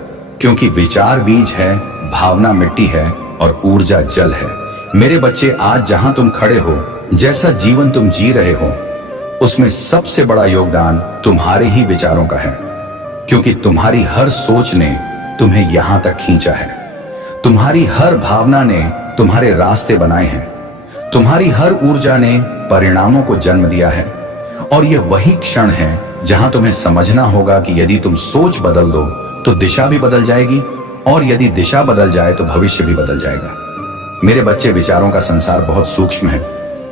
क्योंकि विचार बीज है, भावना मिट्टी है और ऊर्जा जल है। मेरे बच्चे, आज जहां तुम खड़े हो, जैसा जीवन तुम जी रहे हो, उसमें सबसे बड़ा योगदान तुम्हारे ही विचारों का है, क्योंकि तुम्हारी हर सोच ने तुम्हें यहां तक खींचा है। तुम्हारी हर भावना ने तुम्हारे रास्ते बनाए हैं, तुम्हारी हर ऊर्जा ने परिणामों को जन्म दिया है। और यह वही क्षण है जहां तुम्हें समझना होगा कि यदि तुम सोच बदल दो तो दिशा भी बदल जाएगी, और यदि दिशा बदल जाए तो भविष्य भी बदल जाएगा। मेरे बच्चे, विचारों का संसार बहुत सूक्ष्म है,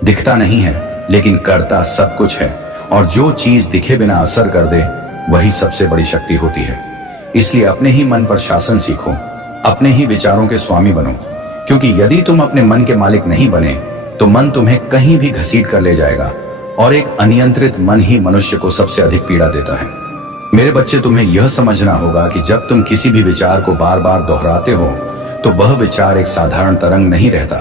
दिखता नहीं है लेकिन करता सब कुछ है, और जो चीज दिखे बिना असर कर दे वही सबसे बड़ी शक्ति होती है। इसलिए अपने ही मन पर शासन सीखो, अपने ही विचारों के स्वामी बनो, क्योंकि यदि तुम अपने मन के मालिक नहीं बने तो मन तुम्हें कहीं भी घसीट कर ले जाएगा, और एक अनियंत्रित मन ही मनुष्य को सबसे अधिक पीड़ा देता है। मेरे बच्चे, तुम्हें यह समझना होगा कि जब तुम किसी भी विचार को बार बार दोहराते हो तो वह विचार एक साधारण तरंग नहीं रहता,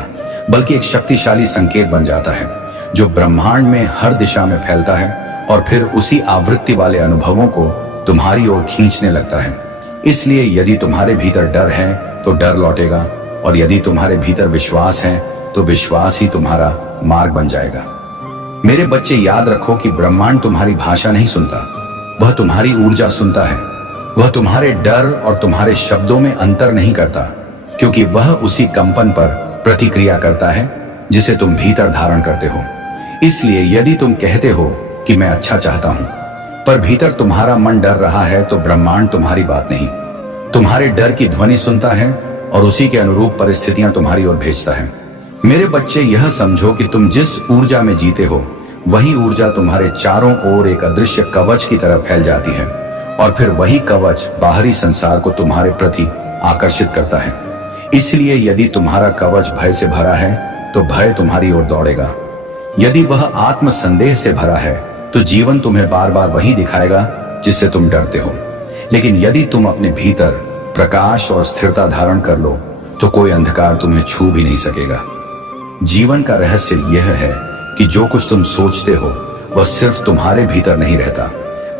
बल्कि एक शक्तिशाली संकेत बन जाता है जो ब्रह्मांड में हर दिशा में फैलता है और फिर उसी आवृत्ति वाले अनुभवों को तुम्हारी ओर खींचने लगता है। इसलिए यदि तुम्हारे भीतर डर है तो डर लौटेगा, और यदि तुम्हारे भीतर विश्वास है तो विश्वास ही तुम्हारा मार्ग बन जाएगा। मेरे बच्चे, याद रखो कि ब्रह्मांड तुम्हारी भाषा नहीं सुनता, वह तुम्हारी ऊर्जा सुनता है। वह तुम्हारे डर और तुम्हारे शब्दों में अंतर नहीं करता, क्योंकि वह उसी कंपन पर प्रतिक्रिया करता है जिसे तुम भीतर धारण करते हो। इसलिए यदि तुम कहते हो कि मैं अच्छा चाहता हूं, पर भीतर तुम्हारा मन डर रहा है, तो ब्रह्मांड तुम्हारी बात नहीं, तुम्हारे डर की ध्वनि सुनता है और उसी के अनुरूप परिस्थितियां तुम्हारी ओर भेजता है। मेरे बच्चे, यह समझो कि तुम जिस ऊर्जा में जीते हो वही ऊर्जा तुम्हारे चारों ओर एक अदृश्य कवच की तरह फैल जाती है, और फिर वही कवच बाहरी संसार को तुम्हारे प्रति आकर्षित करता है। इसलिए यदि तुम्हारा कवच भय से भरा है तो भय तुम्हारी ओर दौड़ेगा। यदि वह आत्म संदेह से भरा है तो जीवन तुम्हें बार बार वही दिखाएगा जिससे तुम डरते हो। लेकिन यदि तुम अपने भीतर प्रकाश और स्थिरता धारण कर लो तो कोई अंधकार तुम्हें छू भी नहीं सकेगा। जीवन का रहस्य यह है कि जो कुछ तुम सोचते हो वह सिर्फ तुम्हारे भीतर नहीं रहता,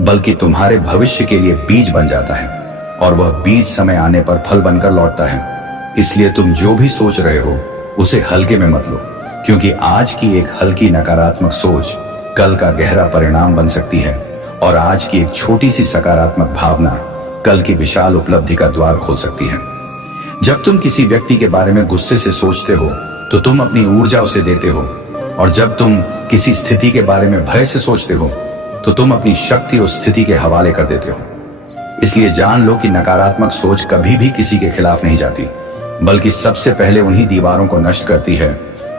बल्कि तुम्हारे भविष्य के लिए बीज बन जाता है, और वह बीज समय आने पर फल बनकर लौटता है। इसलिए तुम जो भी सोच रहे हो उसे हल्के में मत लो, क्योंकि आज की एक हल्की नकारात्मक सोच कल का गहरा परिणाम बन सकती है, और आज की एक छोटी सी सकारात्मक भावना कल की विशाल उपलब्धि का द्वार खोल सकती है। जब तुम किसी व्यक्ति के बारे में गुस्से से सोचते हो तो तुम अपनी ऊर्जा उसे देते हो, और जब तुम किसी स्थिति के बारे में भय से सोचते हो तो तुम अपनी शक्ति उस स्थिति के हवाले कर देते हो। इसलिए जान लो कि नकारात्मक सोच कभी भी किसी के खिलाफ नहीं जाती, बल्कि सबसे पहले उन्हीं दीवारों को नष्ट करती है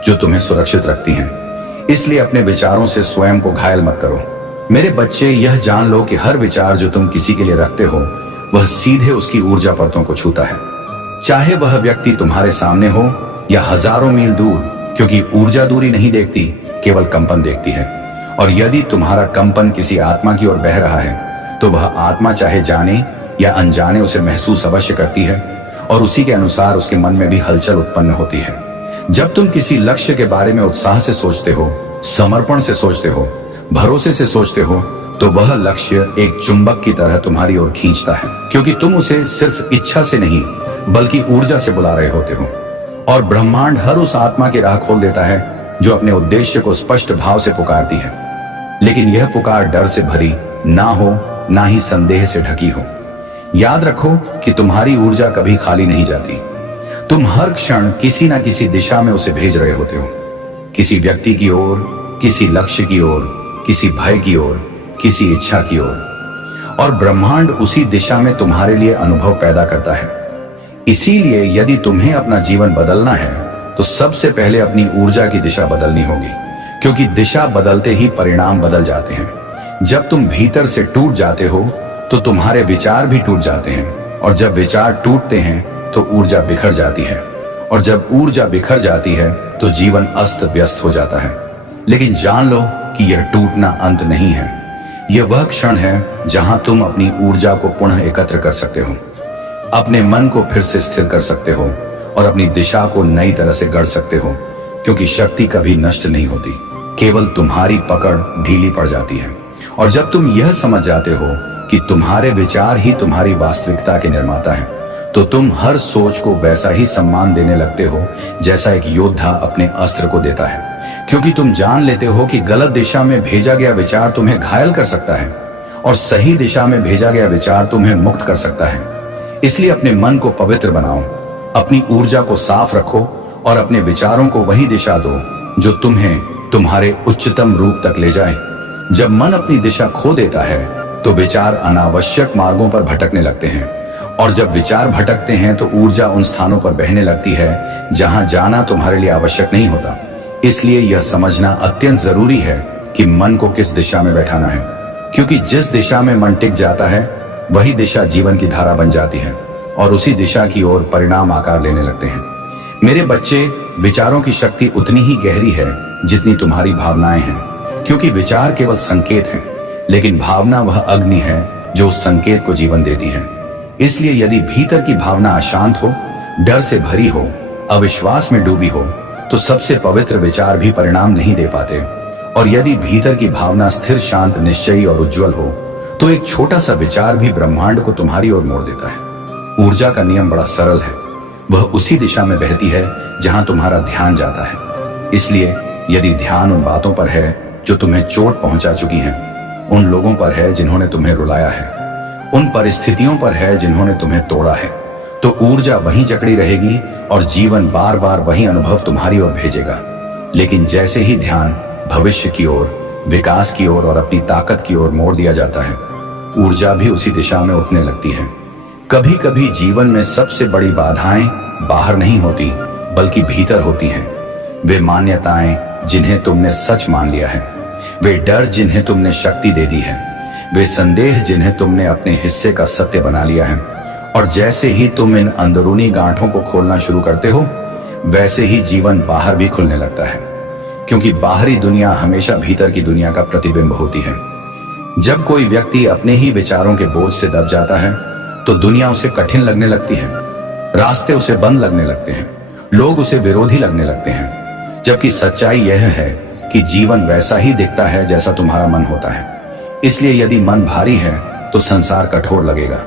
जो तुम्हें सुरक्षित रखती हैं। इसलिए अपने विचारों से स्वयं को घायल मत करो। मेरे बच्चे, यह जान लो कि हर विचार जो तुम किसी के लिए रखते हो वह सीधे उसकी ऊर्जा परतों को छूता है, चाहे वह व्यक्ति तुम्हारे सामने हो या हजारों मील दूर, क्योंकि ऊर्जा दूरी नहीं देखती, केवल कंपन देखती है। और यदि तुम्हारा कंपन किसी आत्मा की ओर बह रहा है तो वह आत्मा चाहे जाने या अनजाने उसे महसूस अवश्य करती है, और उसी के अनुसार उसके मन में भी हलचल उत्पन्न होती है। जब तुम किसी लक्ष्य के बारे में उत्साह से सोचते हो, समर्पण से सोचते हो, भरोसे से सोचते हो, तो वह लक्ष्य एक चुंबक की तरह तुम्हारी ओर खींचता है, क्योंकि तुम उसे सिर्फ इच्छा से नहीं बल्कि ऊर्जा से बुला रहे होते हो। और ब्रह्मांड हर उस आत्मा की राह खोल देता है जो अपने उद्देश्य को स्पष्ट भाव से पुकारती है, लेकिन यह पुकार डर से भरी ना हो, ना ही संदेह से ढकी हो। याद रखो कि तुम्हारी ऊर्जा कभी खाली नहीं जाती। तुम हर क्षण किसी ना किसी दिशा में उसे भेज रहे होते हो, किसी व्यक्ति की ओर, किसी लक्ष्य की ओर, किसी भय की ओर, किसी इच्छा की ओर, और ब्रह्मांड उसी दिशा में तुम्हारे लिए अनुभव पैदा करता है। इसीलिए यदि तुम्हें अपना जीवन बदलना है तो सबसे पहले अपनी ऊर्जा की दिशा बदलनी होगी, क्योंकि दिशा बदलते ही परिणाम बदल जाते हैं। जब तुम भीतर से टूट जाते हो तो तुम्हारे विचार भी टूट जाते हैं, और जब विचार टूटते हैं तो ऊर्जा बिखर जाती है, और जब ऊर्जा बिखर जाती है तो जीवन अस्त व्यस्त हो जाता है। लेकिन जान लो कि यह टूटना अंत नहीं है, यह वह क्षण है जहां तुम अपनी ऊर्जा को पुनः एकत्र कर सकते हो, अपने मन को फिर से स्थिर कर सकते हो, और अपनी दिशा को नई तरह से गढ़ सकते हो, क्योंकि शक्ति कभी नष्ट नहीं होती, केवल तुम्हारी पकड़ ढीली पड़ जाती है। और जब तुम यह समझ जाते हो कि तुम्हारे विचार ही तुम्हारी वास्तविकता के निर्माता हैं, तो तुम हर सोच को वैसा ही सम्मान देने लगते हो जैसा एक योद्धा अपने अस्त्र को देता है, क्योंकि तुम जान लेते हो कि गलत दिशा में भेजा गया विचार तुम्हें घायल कर सकता है, और सही दिशा में भेजा गया विचार तुम्हें मुक्त कर सकता है। इसलिए अपने मन को पवित्र बनाओ, अपनी ऊर्जा को साफ रखो, और अपने विचारों को वही दिशा दो जो तुम्हें तुम्हारे उच्चतम रूप तक ले जाए। जब मन अपनी दिशा खो देता है तो विचार अनावश्यक मार्गों पर भटकने लगते हैं, और जब विचार भटकते हैं तो ऊर्जा उन स्थानों पर बहने लगती है जहां जाना तुम्हारे लिए आवश्यक नहीं होता। इसलिए यह समझना अत्यंत जरूरी है कि मन को किस दिशा में बैठाना है, क्योंकि जिस दिशा में मन टिक जाता है वही दिशा जीवन की धारा बन जाती है, और उसी दिशा की ओर परिणाम आकार लेने लगते हैं। मेरे बच्चे, विचारों की शक्ति उतनी ही गहरी है जितनी तुम्हारी भावनाएं हैं, क्योंकि विचार केवल संकेत हैं, लेकिन भावना वह अग्नि है जो उस संकेत को जीवन देती है। इसलिए यदि भीतर की भावना अशांत हो, डर से भरी हो, अविश्वास में डूबी हो, तो सबसे पवित्र विचार भी परिणाम नहीं दे पाते। और यदि भीतर की भावना स्थिर, शांत, निश्चयी और उज्जवल हो, तो एक छोटा सा विचार भी ब्रह्मांड को तुम्हारी ओर मोड़ देता है। ऊर्जा का नियम बड़ा सरल है, वह उसी दिशा में बहती है जहां तुम्हारा ध्यान जाता है। इसलिए यदि ध्यान उन बातों पर है जो तुम्हें चोट पहुंचा चुकी हैं, उन लोगों पर है जिन्होंने तुम्हें रुलाया है, उन परिस्थितियों पर है जिन्होंने तुम्हें तोड़ा है, तो ऊर्जा वहीं जकड़ी रहेगी और जीवन बार बार वही अनुभव तुम्हारी ओर भेजेगा। लेकिन जैसे ही ध्यान भविष्य की ओर, विकास की ओर और अपनी ताकत की ओर मोड़ दिया जाता है, ऊर्जा भी उसी दिशा में उठने लगती है। कभी कभी जीवन में सबसे बड़ी बाधाएं बाहर नहीं होती, बल्कि भीतर होती हैं। वे मान्यताएं जिन्हें तुमने सच मान लिया है, वे डर जिन्हें तुमने शक्ति दे दी है, वे संदेह जिन्हें तुमने अपने हिस्से का सत्य बना लिया है। और जैसे ही तुम इन अंदरूनी गांठों को खोलना शुरू करते हो, वैसे ही जीवन बाहर भी खुलने लगता है, क्योंकि बाहरी दुनिया हमेशा भीतर की दुनिया का प्रतिबिंब होती है। जब कोई व्यक्ति अपने ही विचारों के बोझ से दब जाता है, तो दुनिया उसे कठिन लगने लगती है, रास्ते उसे बंद लगने लगते हैं, लोग उसे विरोधी लगने लगते हैं। जबकि सच्चाई यह है कि जीवन वैसा ही दिखता है जैसा तुम्हारा मन होता है। इसलिए यदि मन भारी है तो संसार कठोर लगेगा,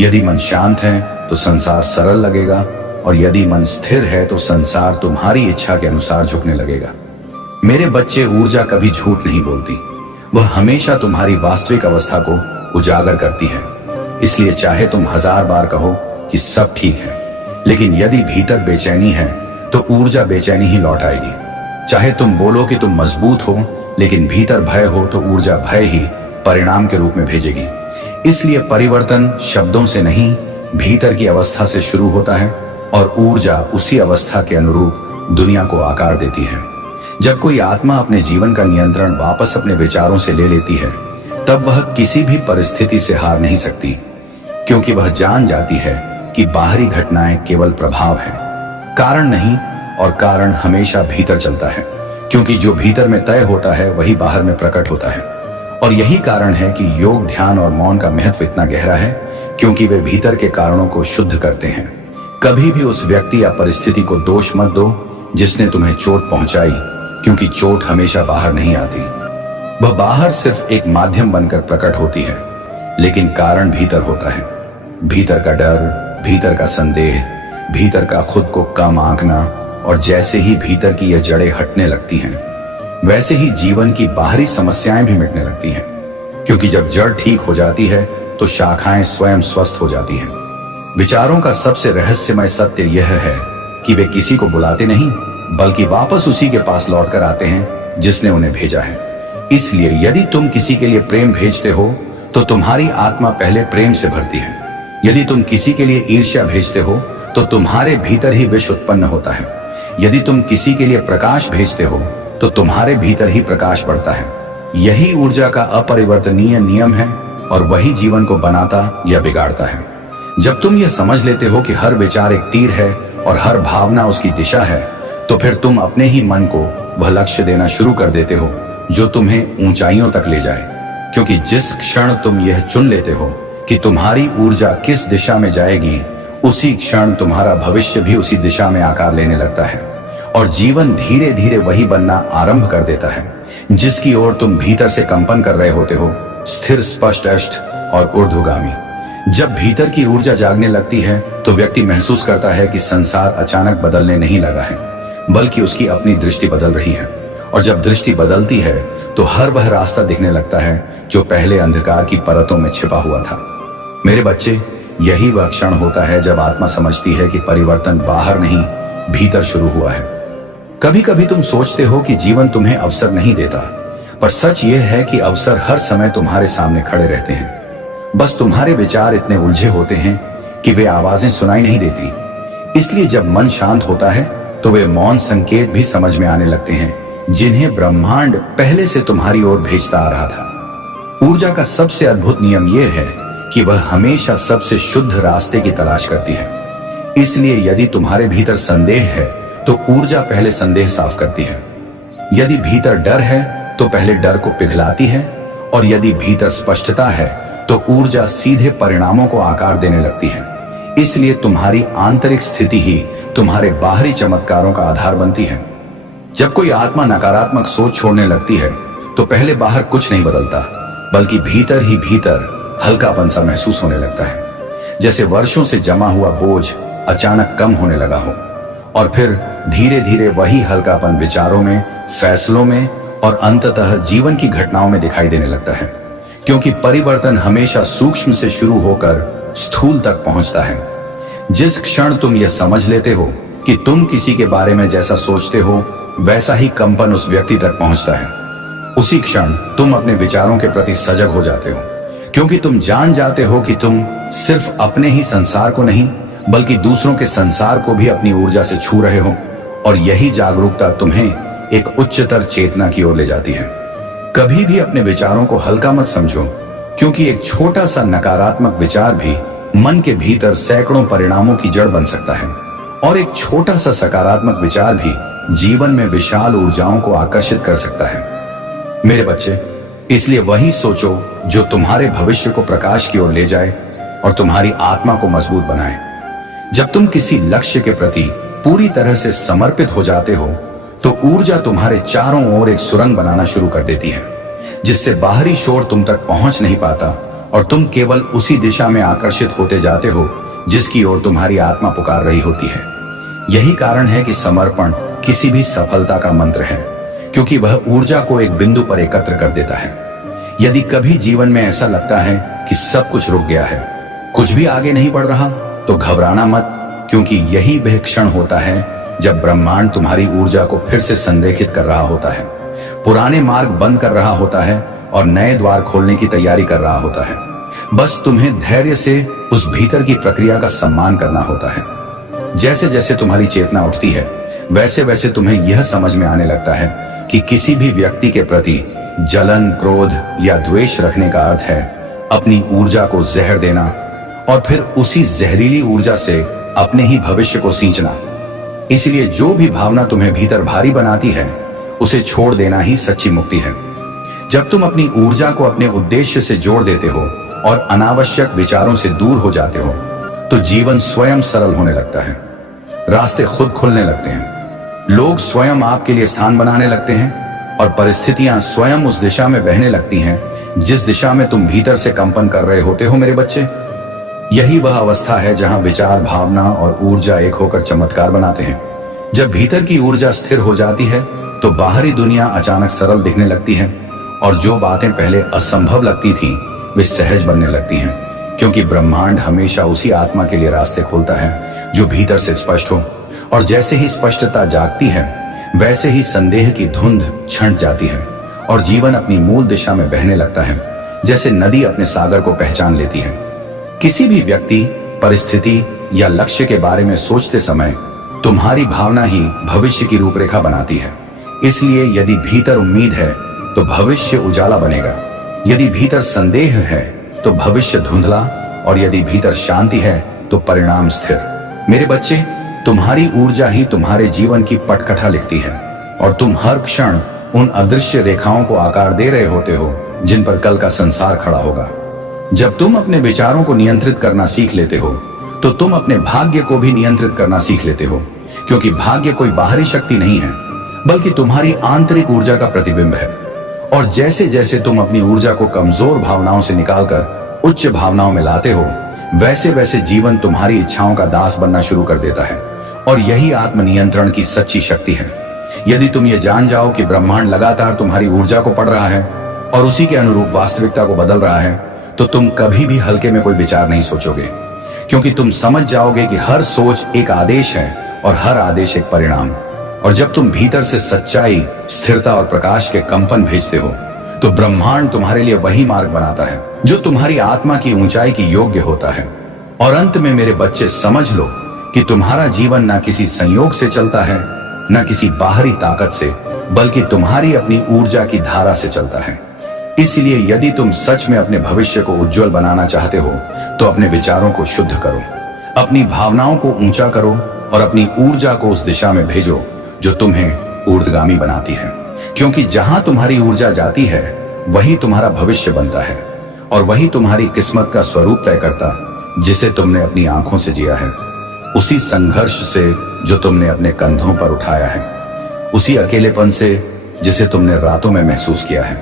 यदि मन शांत है तो संसार सरल लगेगा, और यदि मन स्थिर है तो संसार तुम्हारी इच्छा के अनुसार झुकने लगेगा। मेरे बच्चे, ऊर्जा कभी झूठ नहीं बोलती, वह हमेशा तुम्हारी वास्तविक अवस्था को उजागर करती है। इसलिए चाहे तुम 1000 बार कहो कि सब ठीक है, लेकिन यदि भीतर बेचैनी है तो ऊर्जा बेचैनी ही लौट आएगी। चाहे तुम बोलो कि तुम मजबूत हो, लेकिन भीतर भय हो तो ऊर्जा भय ही परिणाम के रूप में भेजेगी। इसलिए परिवर्तन शब्दों से नहीं, भीतर की अवस्था से शुरू होता है, और ऊर्जा उसी अवस्था के अनुरूप दुनिया को आकार देती है। जब कोई आत्मा अपने जीवन का नियंत्रण वापस अपने विचारों से ले लेती है, तब वह किसी भी परिस्थिति से हार नहीं सकती, क्योंकि वह जान जाती है कि बाहरी घटनाएं केवल प्रभाव हैं, कारण नहीं, और कारण हमेशा भीतर चलता है, क्योंकि जो भीतर में तय होता है वही बाहर में प्रकट होता है। और यही कारण है कि योग, ध्यान और मौन का महत्व इतना गहरा है, क्योंकि वे भीतर के कारणों को शुद्ध करते हैं। कभी भी उस व्यक्ति या परिस्थिति को दोष मत दो जिसने तुम्हें चोट पहुंचाई, क्योंकि चोट हमेशा बाहर नहीं आती, वह बाहर सिर्फ एक माध्यम बनकर प्रकट होती है, लेकिन कारण भीतर होता है। भीतर का डर, भीतर का संदेह, भीतर का खुद को कम आंकना, और जैसे ही भीतर की यह जड़ें हटने लगती हैं, वैसे ही जीवन की बाहरी समस्याएं भी मिटने लगती हैं, क्योंकि जब जड़ ठीक हो जाती है तो शाखाएं स्वयं स्वस्थ हो जाती हैं। विचारों का सबसे रहस्यमय सत्य यह है कि वे किसी को बुलाते नहीं, बल्कि वापस उसी के पास लौटकर आते हैं जिसने उन्हें भेजा है। इसलिए यदि तुम किसी के लिए प्रेम भेजते हो तो तुम्हारी आत्मा पहले प्रेम से भरती है। यदि तुम किसी के लिए ईर्ष्या भेजते हो तो तुम्हारे भीतर ही विष उत्पन्न होता है। यदि तुम किसी के लिए प्रकाश भेजते हो तो तुम्हारे भीतर ही प्रकाश बढ़ता है। यही ऊर्जा का अपरिवर्तनीय नियम है, और वही जीवन को बनाता या बिगाड़ता है। जब तुम यह समझ लेते हो कि हर विचार एक तीर है और हर भावना उसकी दिशा है, तो फिर तुम अपने ही मन को वह लक्ष्य देना शुरू कर देते हो जो तुम्हें ऊंचाइयों तक ले जाए। क्योंकि जिस क्षण तुम यह चुन लेते हो कि तुम्हारी ऊर्जा किस दिशा में जाएगी, उसी क्षण तुम्हारा भविष्य भी उसी दिशा में आकार लेने लगता है, और जीवन धीरे धीरे वही बनना आरंभ कर देता है जिसकी ओर तुम भीतर से कंपन कर रहे होते हो, स्थिर, स्पष्ट, अष्ट और ऊर्ध्वगामी। जब भीतर की ऊर्जा जागने लगती है तो व्यक्ति महसूस करता है कि संसार अचानक बदलने नहीं लगा है, बल्कि उसकी अपनी दृष्टि बदल रही है। और जब दृष्टि बदलती है तो हर वह रास्ता दिखने लगता है जो पहले अंधकार की परतों में छिपा हुआ था। मेरे बच्चे, यही वह क्षण होता है जब आत्मा समझती है कि परिवर्तन बाहर नहीं, भीतर शुरू हुआ है। कभी कभी तुम सोचते हो कि जीवन तुम्हें अवसर नहीं देता, पर सच यह है कि अवसर हर समय तुम्हारे सामने खड़े रहते हैं। बस तुम्हारे विचार इतने उलझे होते हैं कि वे आवाजें सुनाई नहीं देती। इसलिए जब मन शांत होता है तो वे मौन संकेत भी समझ में आने लगते हैं, जिन्हें ब्रह्मांड पहले से तुम्हारी ओर भेजता आ रहा था। ऊर्जा का सबसे अद्भुत नियम यह है कि वह हमेशा सबसे शुद्ध रास्ते की तलाश करती है। इसलिए यदि तुम्हारे भीतर संदेह है तो ऊर्जा पहले संदेह साफ करती है। यदि भीतर डर है तो पहले डर को पिघलाती है, और यदि भीतर स्पष्टता है तो ऊर्जा सीधे परिणामों को आकार देने लगती है। इसलिए तुम्हारी आंतरिक स्थिति ही तुम्हारे बाहरी चमत्कारों का आधार बनती है। जब कोई आत्मा नकारात्मक सोच छोड़ने लगती है तो पहले बाहर कुछ नहीं बदलता, बल्कि भीतर ही भीतर हल्कापन सा महसूस होने लगता है, जैसे वर्षों से जमा हुआ बोझ अचानक कम होने लगा हो। और फिर धीरे धीरे वही हल्कापन विचारों में, फैसलों में और अंततः जीवन की घटनाओं में दिखाई देने लगता है, क्योंकि परिवर्तन हमेशा सूक्ष्म से शुरू होकर स्थूल तक पहुंचता है। जिस क्षण तुम यह समझ लेते हो कि तुम किसी के बारे में जैसा सोचते हो वैसा ही कंपन उस व्यक्ति तक पहुंचता है, उसी क्षण तुम अपने विचारों के प्रति सजग हो जाते हो, क्योंकि तुम जान जाते हो कि तुम सिर्फ अपने ही संसार को नहीं बल्कि दूसरों के संसार को भी अपनी ऊर्जा से छू रहे हो। और यही जागरूकता तुम्हें एक उच्चतर चेतना की ओर ले जाती है। कभी भी अपने विचारों को हल्का मत समझो, क्योंकि एक छोटा सा नकारात्मक विचार भी मन के भीतर सैकड़ों परिणामों की जड़ बन सकता है, और एक छोटा सा सकारात्मक विचार भी जीवन में विशाल ऊर्जाओं को आकर्षित कर सकता है। मेरे बच्चे, इसलिए वही सोचो जो तुम्हारे भविष्य को प्रकाश की ओर ले जाए और तुम्हारी आत्मा को मजबूत बनाए। जब तुम किसी लक्ष्य के प्रति पूरी तरह से समर्पित हो जाते हो तो ऊर्जा तुम्हारे चारों ओर एक सुरंग बनाना शुरू कर देती है, जिससे बाहरी शोर तुम तक पहुंच नहीं पाता और तुम केवल उसी दिशा में आकर्षित होते जाते हो जिसकी ओर तुम्हारी आत्मा पुकार रही होती है। यही कारण है कि समर्पण किसी भी सफलता का मंत्र है, क्योंकि वह ऊर्जा को एक बिंदु पर एकत्र कर देता है। यदि कभी जीवन में ऐसा लगता है कि सब कुछ रुक गया है, कुछ भी आगे नहीं बढ़ रहा, तो घबराना मत, क्योंकि यही वह क्षण होता है जब ब्रह्मांड तुम्हारी ऊर्जा को फिर से संरेखित कर रहा होता है, पुराने मार्ग बंद कर रहा होता है और नए द्वार खोलने की तैयारी कर रहा होता है। बस तुम्हें धैर्य से उस भीतर की प्रक्रिया का सम्मान करना होता है। जैसे जैसे तुम्हारी चेतना उठती है, वैसे वैसे तुम्हें यह समझ में आने लगता है कि किसी भी व्यक्ति के प्रति जलन, क्रोध या द्वेष रखने का अर्थ है अपनी ऊर्जा को जहर देना और फिर उसी जहरीली ऊर्जा से अपने ही भविष्य को सींचना। इसलिए जो भी भावना तुम्हें भीतर भारी बनाती है, उसे छोड़ देना ही सच्ची मुक्ति है। जब तुम अपनी ऊर्जा को अपने उद्देश्य से जोड़ देते हो और अनावश्यक विचारों से दूर हो जाते हो, तो जीवन स्वयं सरल होने लगता है, रास्ते खुद खुलने लगते हैं, लोग स्वयं आपके लिए स्थान बनाने लगते हैं और परिस्थितियां स्वयं उस दिशा में बहने लगती हैं जिस दिशा में तुम भीतर से कंपन कर रहे होते हो। मेरे बच्चे, यही वह अवस्था है जहां विचार, भावना और ऊर्जा एक होकर चमत्कार बनाते हैं। जब भीतर की ऊर्जा स्थिर हो जाती है तो बाहरी दुनिया अचानक सरल दिखने लगती है और जो बातें पहले असंभव लगती थीं, वे सहज बनने लगती हैं, क्योंकि ब्रह्मांड हमेशा उसी आत्मा के लिए रास्ते खोलता है जो भीतर से स्पष्ट हो। और जैसे ही स्पष्टता जागती है, वैसे ही संदेह की धुंध छंट जाती है और जीवन अपनी मूल दिशा में बहने लगता है, जैसे नदी अपने सागर को पहचान लेती है। किसी भी व्यक्ति, परिस्थिति या लक्ष्य के बारे में सोचते समय तुम्हारी भावना ही भविष्य की रूपरेखा बनाती है। इसलिए यदि भीतर उम्मीद है तो भविष्य उजाला बनेगा, यदि भीतर संदेह है तो भविष्य धुंधला, और यदि भीतर शांति है तो परिणाम स्थिर। मेरे बच्चे, तुम्हारी ऊर्जा ही तुम्हारे जीवन की पटकथा लिखती है और तुम हर क्षण उन अदृश्य रेखाओं को आकार दे रहे होते हो जिन पर कल का संसार खड़ा होगा। जब तुम अपने विचारों को नियंत्रित करना सीख लेते हो तो तुम अपने भाग्य को भी नियंत्रित करना सीख लेते हो, क्योंकि भाग्य कोई बाहरी शक्ति नहीं है बल्कि तुम्हारी आंतरिक ऊर्जा का प्रतिबिंब है। और जैसे जैसे तुम अपनी ऊर्जा को कमजोर भावनाओं से निकालकर उच्च भावनाओं में लाते हो, वैसे वैसे जीवन तुम्हारी इच्छाओं का दास बनना शुरू कर देता है। और यही आत्मनियंत्रण की सच्ची शक्ति है। यदि तुम ये जान जाओ कि ब्रह्मांड लगातार तुम्हारी ऊर्जा को पढ़ रहा है और उसी के अनुरूप वास्तविकता को बदल रहा है, तो तुम कभी भी हल्के में कोई विचार नहीं सोचोगे, क्योंकि तुम समझ जाओगे कि हर सोच एक आदेश है और हर आदेश एक परिणाम। और जब तुम भीतर से सच्चाई, स्थिरता और प्रकाश के कंपन भेजते हो, तो ब्रह्मांड तुम्हारे लिए वही मार्ग बनाता है जो तुम्हारी आत्मा की ऊंचाई की योग्य होता है। और अंत में मेरे बच्चे, समझ लो कि तुम्हारा जीवन न किसी संयोग से चलता है, न किसी बाहरी ताकत से, बल्कि तुम्हारी अपनी ऊर्जा की धारा से चलता है। इसलिए यदि तुम सच में अपने भविष्य को उज्जवल बनाना चाहते हो, तो अपने विचारों को शुद्ध करो, अपनी भावनाओं को ऊंचा करो और अपनी ऊर्जा को उस दिशा में भेजो जो तुम्हें ऊर्ध्वगामी बनाती है। क्योंकि जहां तुम्हारी ऊर्जा जाती है, वही तुम्हारा भविष्य बनता है। और वही तुम्हारी किस्मत का स्वरूप तय करता जिसे तुमने अपनी आंखों से जिया है। उसी संघर्ष से जो तुमने अपने कंधों पर उठाया है, उसी अकेलेपन से जिसे तुमने रातों में महसूस किया है,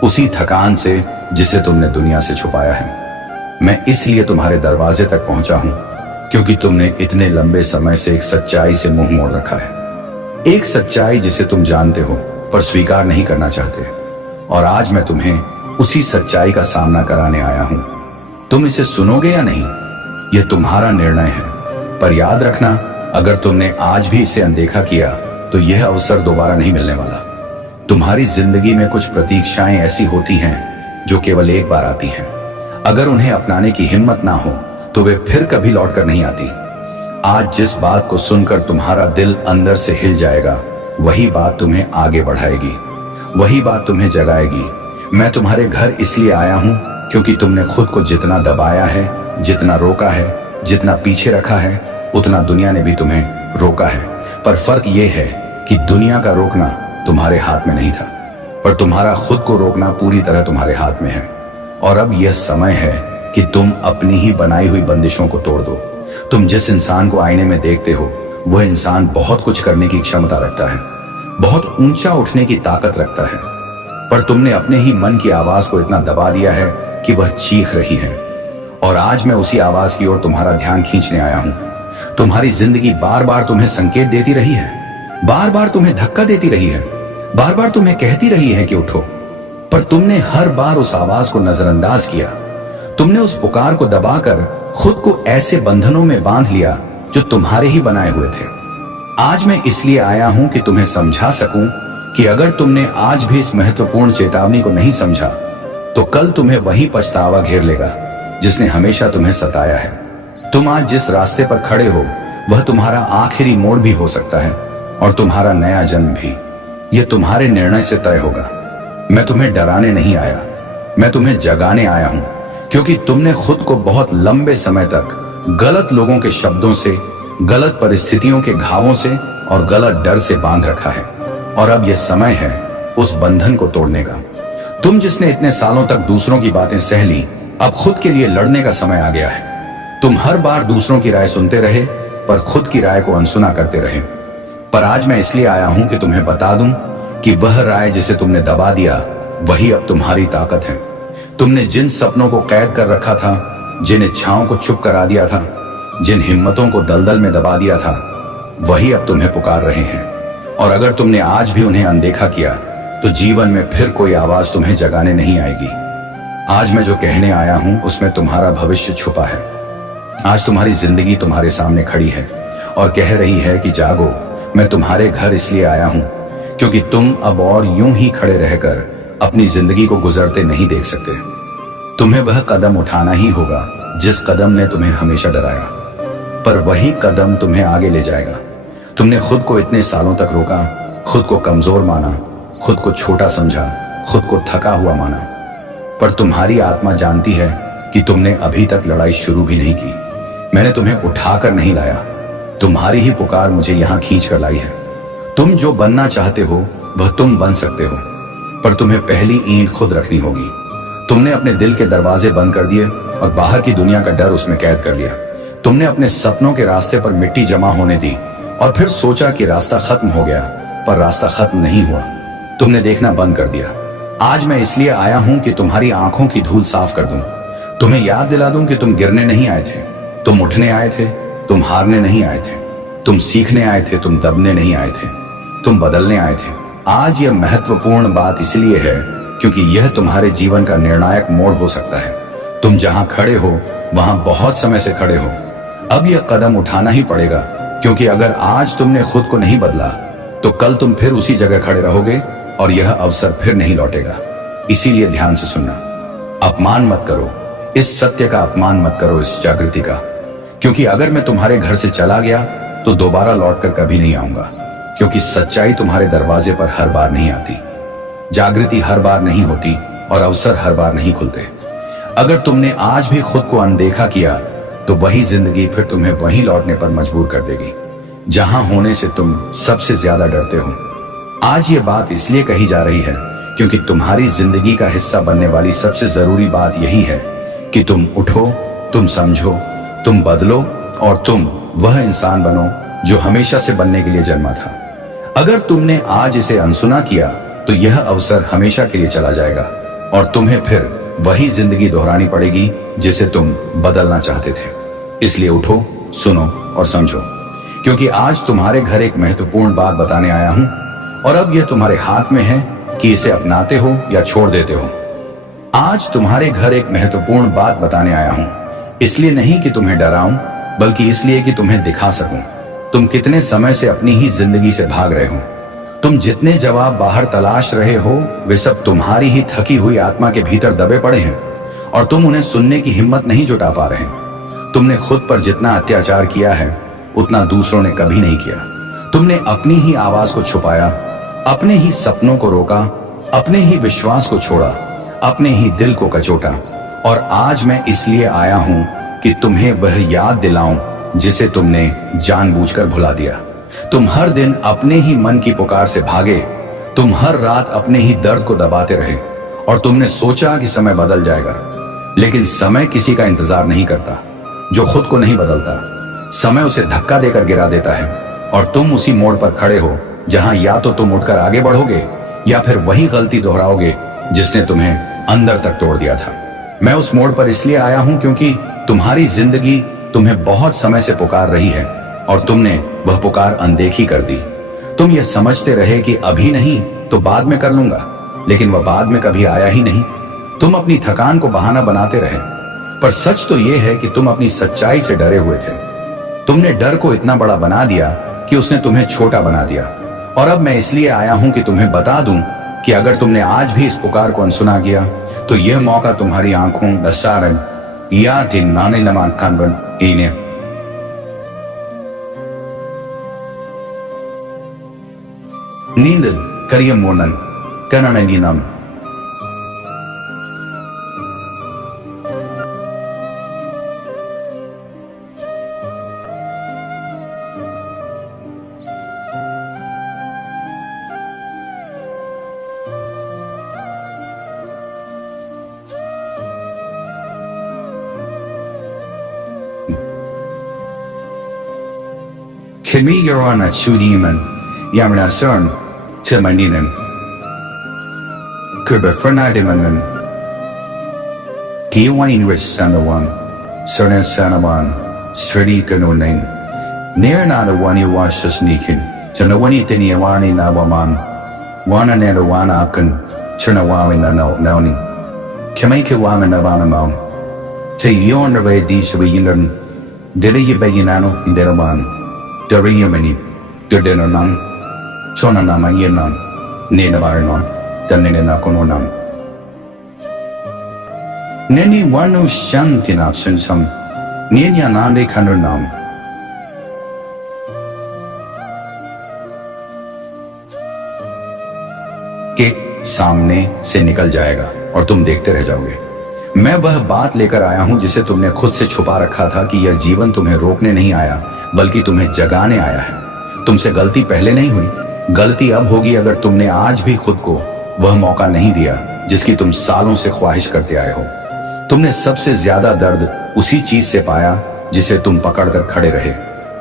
उसी थकान से जिसे तुमने दुनिया से छुपाया है। मैं इसलिए तुम्हारे दरवाजे तक पहुंचा हूं क्योंकि तुमने इतने लंबे समय से एक सच्चाई से मुंह मोड़ रखा है। एक सच्चाई जिसे तुम जानते हो पर स्वीकार नहीं करना चाहते। और आज मैं तुम्हें उसी सच्चाई का सामना कराने आया हूं। तुम इसे सुनोगे या नहीं, यह तुम्हारा निर्णय है। पर याद रखना, अगर तुमने आज भी इसे अनदेखा किया तो यह अवसर दोबारा नहीं मिलने वाला। तुम्हारी जिंदगी में कुछ प्रतीक्षाएं ऐसी होती हैं जो केवल एक बार आती हैं। अगर उन्हें अपनाने की हिम्मत ना हो तो वे फिर कभी लौट कर नहीं आती। आज जिस बात को सुनकर तुम्हारा दिल अंदर से हिल जाएगा, वही बात तुम्हें आगे बढ़ाएगी, वही बात तुम्हें जगाएगी। मैं तुम्हारे घर इसलिए आया हूं क्योंकि तुमने खुद को जितना दबाया है, जितना रोका है, जितना पीछे रखा है, उतना दुनिया ने भी तुम्हें रोका है। पर फर्क यह है कि दुनिया का रोकना तुम्हारे हाथ में नहीं था, पर तुम्हारा खुद को रोकना पूरी तरह तुम्हारे हाथ में है। और अब यह समय है कि तुम अपनी ही बनाई हुई बंदिशों को तोड़ दो। तुम जिस इंसान को आईने में देखते हो, वह इंसान बहुत कुछ करने की क्षमता रखता है, बहुत ऊंचा उठने की ताकत रखता है, पर तुमने अपने ही मन की आवाज को इतना दबा दिया है कि वह चीख रही है। और आज मैं उसी आवाज की ओर तुम्हारा ध्यान खींचने आया हूं। तुम्हारी जिंदगी बार बार तुम्हें संकेत देती रही है, बार बार तुम्हें धक्का देती रही है, बार बार तुम्हें कहती रही है कि उठो, पर तुमने हर बार उस आवाज को नजरअंदाज किया। तुमने उस पुकार को दबाकर खुद को ऐसे बंधनों में बांध लिया जो तुम्हारे ही बनाए हुए थे। आज मैं इसलिए आया हूं कि तुम्हें समझा सकूं कि अगर तुमने आज भी इस महत्वपूर्ण चेतावनी को नहीं समझा तो कल तुम्हें वही पछतावा घेर लेगा जिसने हमेशा तुम्हें सताया है। तुम आज जिस रास्ते पर खड़े हो वह तुम्हारा आखिरी मोड़ भी हो सकता है और तुम्हारा नया जन्म भी। यह तुम्हारे निर्णय से तय होगा। मैं तुम्हें डराने नहीं आया, मैं तुम्हें जगाने आया हूं, क्योंकि तुमने खुद को बहुत लंबे समय तक गलत लोगों के शब्दों से, गलत परिस्थितियों के घावों से और गलत डर से बांध रखा है। और अब यह समय है उस बंधन को तोड़ने का। तुम जिसने इतने सालों तक दूसरों की बातें सह ली, अब खुद के लिए लड़ने का समय आ गया है। तुम हर बार दूसरों की राय सुनते रहे पर खुद की राय को अनसुना करते रहे। पर आज मैं इसलिए आया हूं कि तुम्हें बता दूं कि वह राय जिसे तुमने दबा दिया, वही अब तुम्हारी ताकत है। तुमने जिन सपनों को कैद कर रखा था, जिन इच्छाओं को चुप करा दिया था, जिन हिम्मतों को दलदल में दबा दिया था, वही अब तुम्हें पुकार रहे हैं। और अगर तुमने आज भी उन्हें अनदेखा किया तो जीवन में फिर कोई आवाज तुम्हें जगाने नहीं आएगी। आज मैं जो कहने आया हूं उसमें तुम्हारा भविष्य छुपा है। आज तुम्हारी जिंदगी तुम्हारे सामने खड़ी है और कह रही है कि जागो। मैं तुम्हारे घर इसलिए आया हूं क्योंकि तुम अब और यूं ही खड़े रहकर अपनी जिंदगी को गुजरते नहीं देख सकते। तुम्हें वह कदम उठाना ही होगा जिस कदम ने तुम्हें हमेशा डराया, पर वही कदम तुम्हें आगे ले जाएगा। तुमने खुद को इतने सालों तक रोका, खुद को कमजोर माना, खुद को छोटा समझा, खुद को थका हुआ माना, पर तुम्हारी आत्मा जानती है कि तुमने अभी तक लड़ाई शुरू भी नहीं की। मैंने तुम्हें उठाकर नहीं लाया, तुम्हारी ही पुकार मुझे यहां खींच कर लाई है। तुम जो बनना चाहते हो वह तुम बन सकते हो, पर तुम्हें पहली ईंट खुद रखनी होगी। तुमने अपने दिल के दरवाजे बंद कर दिए और बाहर की दुनिया का डर उसमें कैद कर लिया। तुमने अपने सपनों के रास्ते पर मिट्टी जमा होने दी और फिर सोचा कि रास्ता खत्म हो गया, पर रास्ता खत्म नहीं हुआ। तुमने देखना बंद कर दिया। आज मैं इसलिए आया हूं कि तुम्हारी आंखों की धूल साफ कर दूं, तुम्हें याद दिला दूं कि तुम गिरने नहीं आए थे, तुम उठने आए थे, तुम हारने नहीं आए थे, तुम सीखने आए थे, तुम दबने नहीं आए थे, तुम बदलने आए थे। आज यह महत्वपूर्ण बात इसलिए है क्योंकि यह तुम्हारे जीवन का निर्णायक मोड़ हो सकता है। तुम जहां खड़े हो वहां बहुत समय से खड़े हो। अब यह कदम उठाना ही पड़ेगा, क्योंकि अगर आज तुमने खुद को नहीं बदला तो कल तुम फिर उसी जगह खड़े रहोगे और यह अवसर फिर नहीं लौटेगा। इसीलिए ध्यान से सुनना। अपमान मत करो, इस सत्य का अपमान मत करो, इस जागृति का, क्योंकि अगर मैं तुम्हारे घर से चला गया तो दोबारा लौटकर कभी नहीं आऊंगा, क्योंकि सच्चाई तुम्हारे दरवाजे पर हर बार नहीं आती, जागृति हर बार नहीं होती और अवसर हर बार नहीं खुलते। अगर तुमने आज भी खुद को अनदेखा किया तो वही जिंदगी फिर तुम्हें वहीं लौटने पर मजबूर कर देगी जहां होने से तुम सबसे ज्यादा डरते हो। आज ये बात इसलिए कही जा रही है क्योंकि तुम्हारी जिंदगी का हिस्सा बनने वाली सबसे जरूरी बात यही है कि तुम उठो, तुम समझो, तुम बदलो और तुम वह इंसान बनो जो हमेशा से बनने के लिए जन्मा था। अगर तुमने आज इसे अनसुना किया तो यह अवसर हमेशा के लिए चला जाएगा और तुम्हें फिर वही जिंदगी दोहरानी पड़ेगी जिसे तुम बदलना चाहते थे। इसलिए उठो, सुनो और समझो, क्योंकि आज तुम्हारे घर एक महत्वपूर्ण बात बताने आया हूं और अब यह तुम्हारे हाथ में है कि इसे अपनाते हो या छोड़ देते हो। आज तुम्हारे घर एक महत्वपूर्ण बात बताने आया हूं, इसलिए नहीं कि तुम्हें डराऊं, बल्कि इसलिए कि तुम्हें दिखा सकूं तुम कितने समय से अपनी ही जिंदगी से भाग रहे हो। तुम जितने जवाब बाहर तलाश रहे हो वे सब तुम्हारी ही थकी हुई आत्मा के भीतर दबे पड़े हैं और तुम उन्हें सुनने की हिम्मत नहीं जुटा पा रहे। तुमने खुद पर जितना अत्याचार किया है उतना दूसरों ने कभी नहीं किया। तुमने अपनी ही आवाज को छुपाया, अपने ही सपनों को रोका, अपने ही विश्वास को छोड़ा, अपने ही दिल को कचोटा। और आज मैं इसलिए आया हूं कि तुम्हें वह याद दिलाऊं जिसे तुमने जानबूझकर भुला दिया। तुम हर दिन अपने ही मन की पुकार से भागे, तुम हर रात अपने ही दर्द को दबाते रहे और तुमने सोचा कि समय बदल जाएगा, लेकिन समय किसी का इंतजार नहीं करता जो खुद को नहीं बदलता। समय उसे धक्का देकर गिरा देता है और तुम उसी मोड़ पर खड़े हो जहां या तो तुम उठकर आगे बढ़ोगे या फिर वही गलती दोहराओगे जिसने तुम्हें अंदर तक तोड़ दिया था। मैं उस मोड़ पर इसलिए आया हूं क्योंकि तुम्हारी जिंदगी तुम्हें बहुत समय से पुकार रही है और तुमने वह पुकार अनदेखी कर दी। तुम यह समझते रहे कि अभी नहीं तो बाद में कर लूंगा, लेकिन वह बाद में कभी आया ही नहीं। तुम अपनी थकान को बहाना बनाते रहे, पर सच तो यह है कि तुम अपनी सच्चाई से डरे हुए थे। तुमने डर को इतना बड़ा बना दिया कि उसने तुम्हें छोटा बना दिया। और अब मैं इसलिए आया हूं कि तुम्हें बता दूं कि अगर तुमने आज भी इस पुकार को अनसुना किया तो यह मौका तुम्हारी आंखों दसारन या नाने लमान कानबन इने नींद करियम मोनन कननंगिनम Kimi yorana chudiman yamna cern tilmaninen Kurba fernadimanen Kiwain rich sanawan certain sanawan sturdy kanonin near not a one you wash the sneaking to no one tini awani na waman wana nana wana akan chernawawin na noni Kamaki waman na vanamam to you on the way these we learn did you bayinano in the one Dariyamani, Durdenonam, Chonanama Yenam, Nenavarnon, Daninakononam. Neni Wanu Shantina Sinsam, Nenyanande Kandanam. के सामने से निकल जाएगा और तुम देखते रह जाओगे। मैं वह बात लेकर आया हूं जिसे तुमने खुद से छुपा रखा था कि यह जीवन तुम्हें रोकने नहीं आया बल्कि तुम्हें जगाने आया है। तुमसे गलती पहले नहीं हुई, गलती अब होगी अगर तुमने आज भी खुद को वह मौका नहीं दिया जिसकी तुम सालों से ख्वाहिश करते आए हो। तुमने सबसे ज्यादा दर्द उसी चीज से पाया जिसे तुम पकड़कर खड़े रहे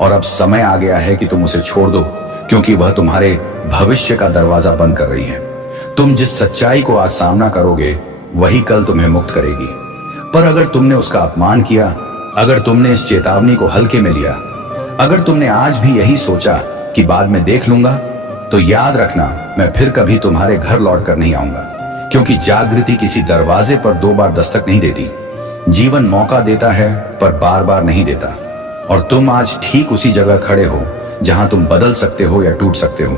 और अब समय आ गया है कि तुम उसे छोड़ दो क्योंकि वह तुम्हारे भविष्य का दरवाजा बंद कर रही है। तुम जिस सच्चाई को आज सामना करोगे वही कल तुम्हें मुक्त करेगी। पर अगर तुमने उसका अपमान किया, अगर तुमने इस चेतावनी को हल्के में लिया, अगर तुमने आज भी यही सोचा कि बाद में देख लूंगा, तो याद रखना मैं फिर कभी तुम्हारे घर लौट कर नहीं आऊंगा, क्योंकि जागृति किसी दरवाजे पर 2 बार दस्तक नहीं देती। जीवन मौका देता है पर बार बार नहीं देता। और तुम आज ठीक उसी जगह खड़े हो जहां तुम बदल सकते हो या टूट सकते हो।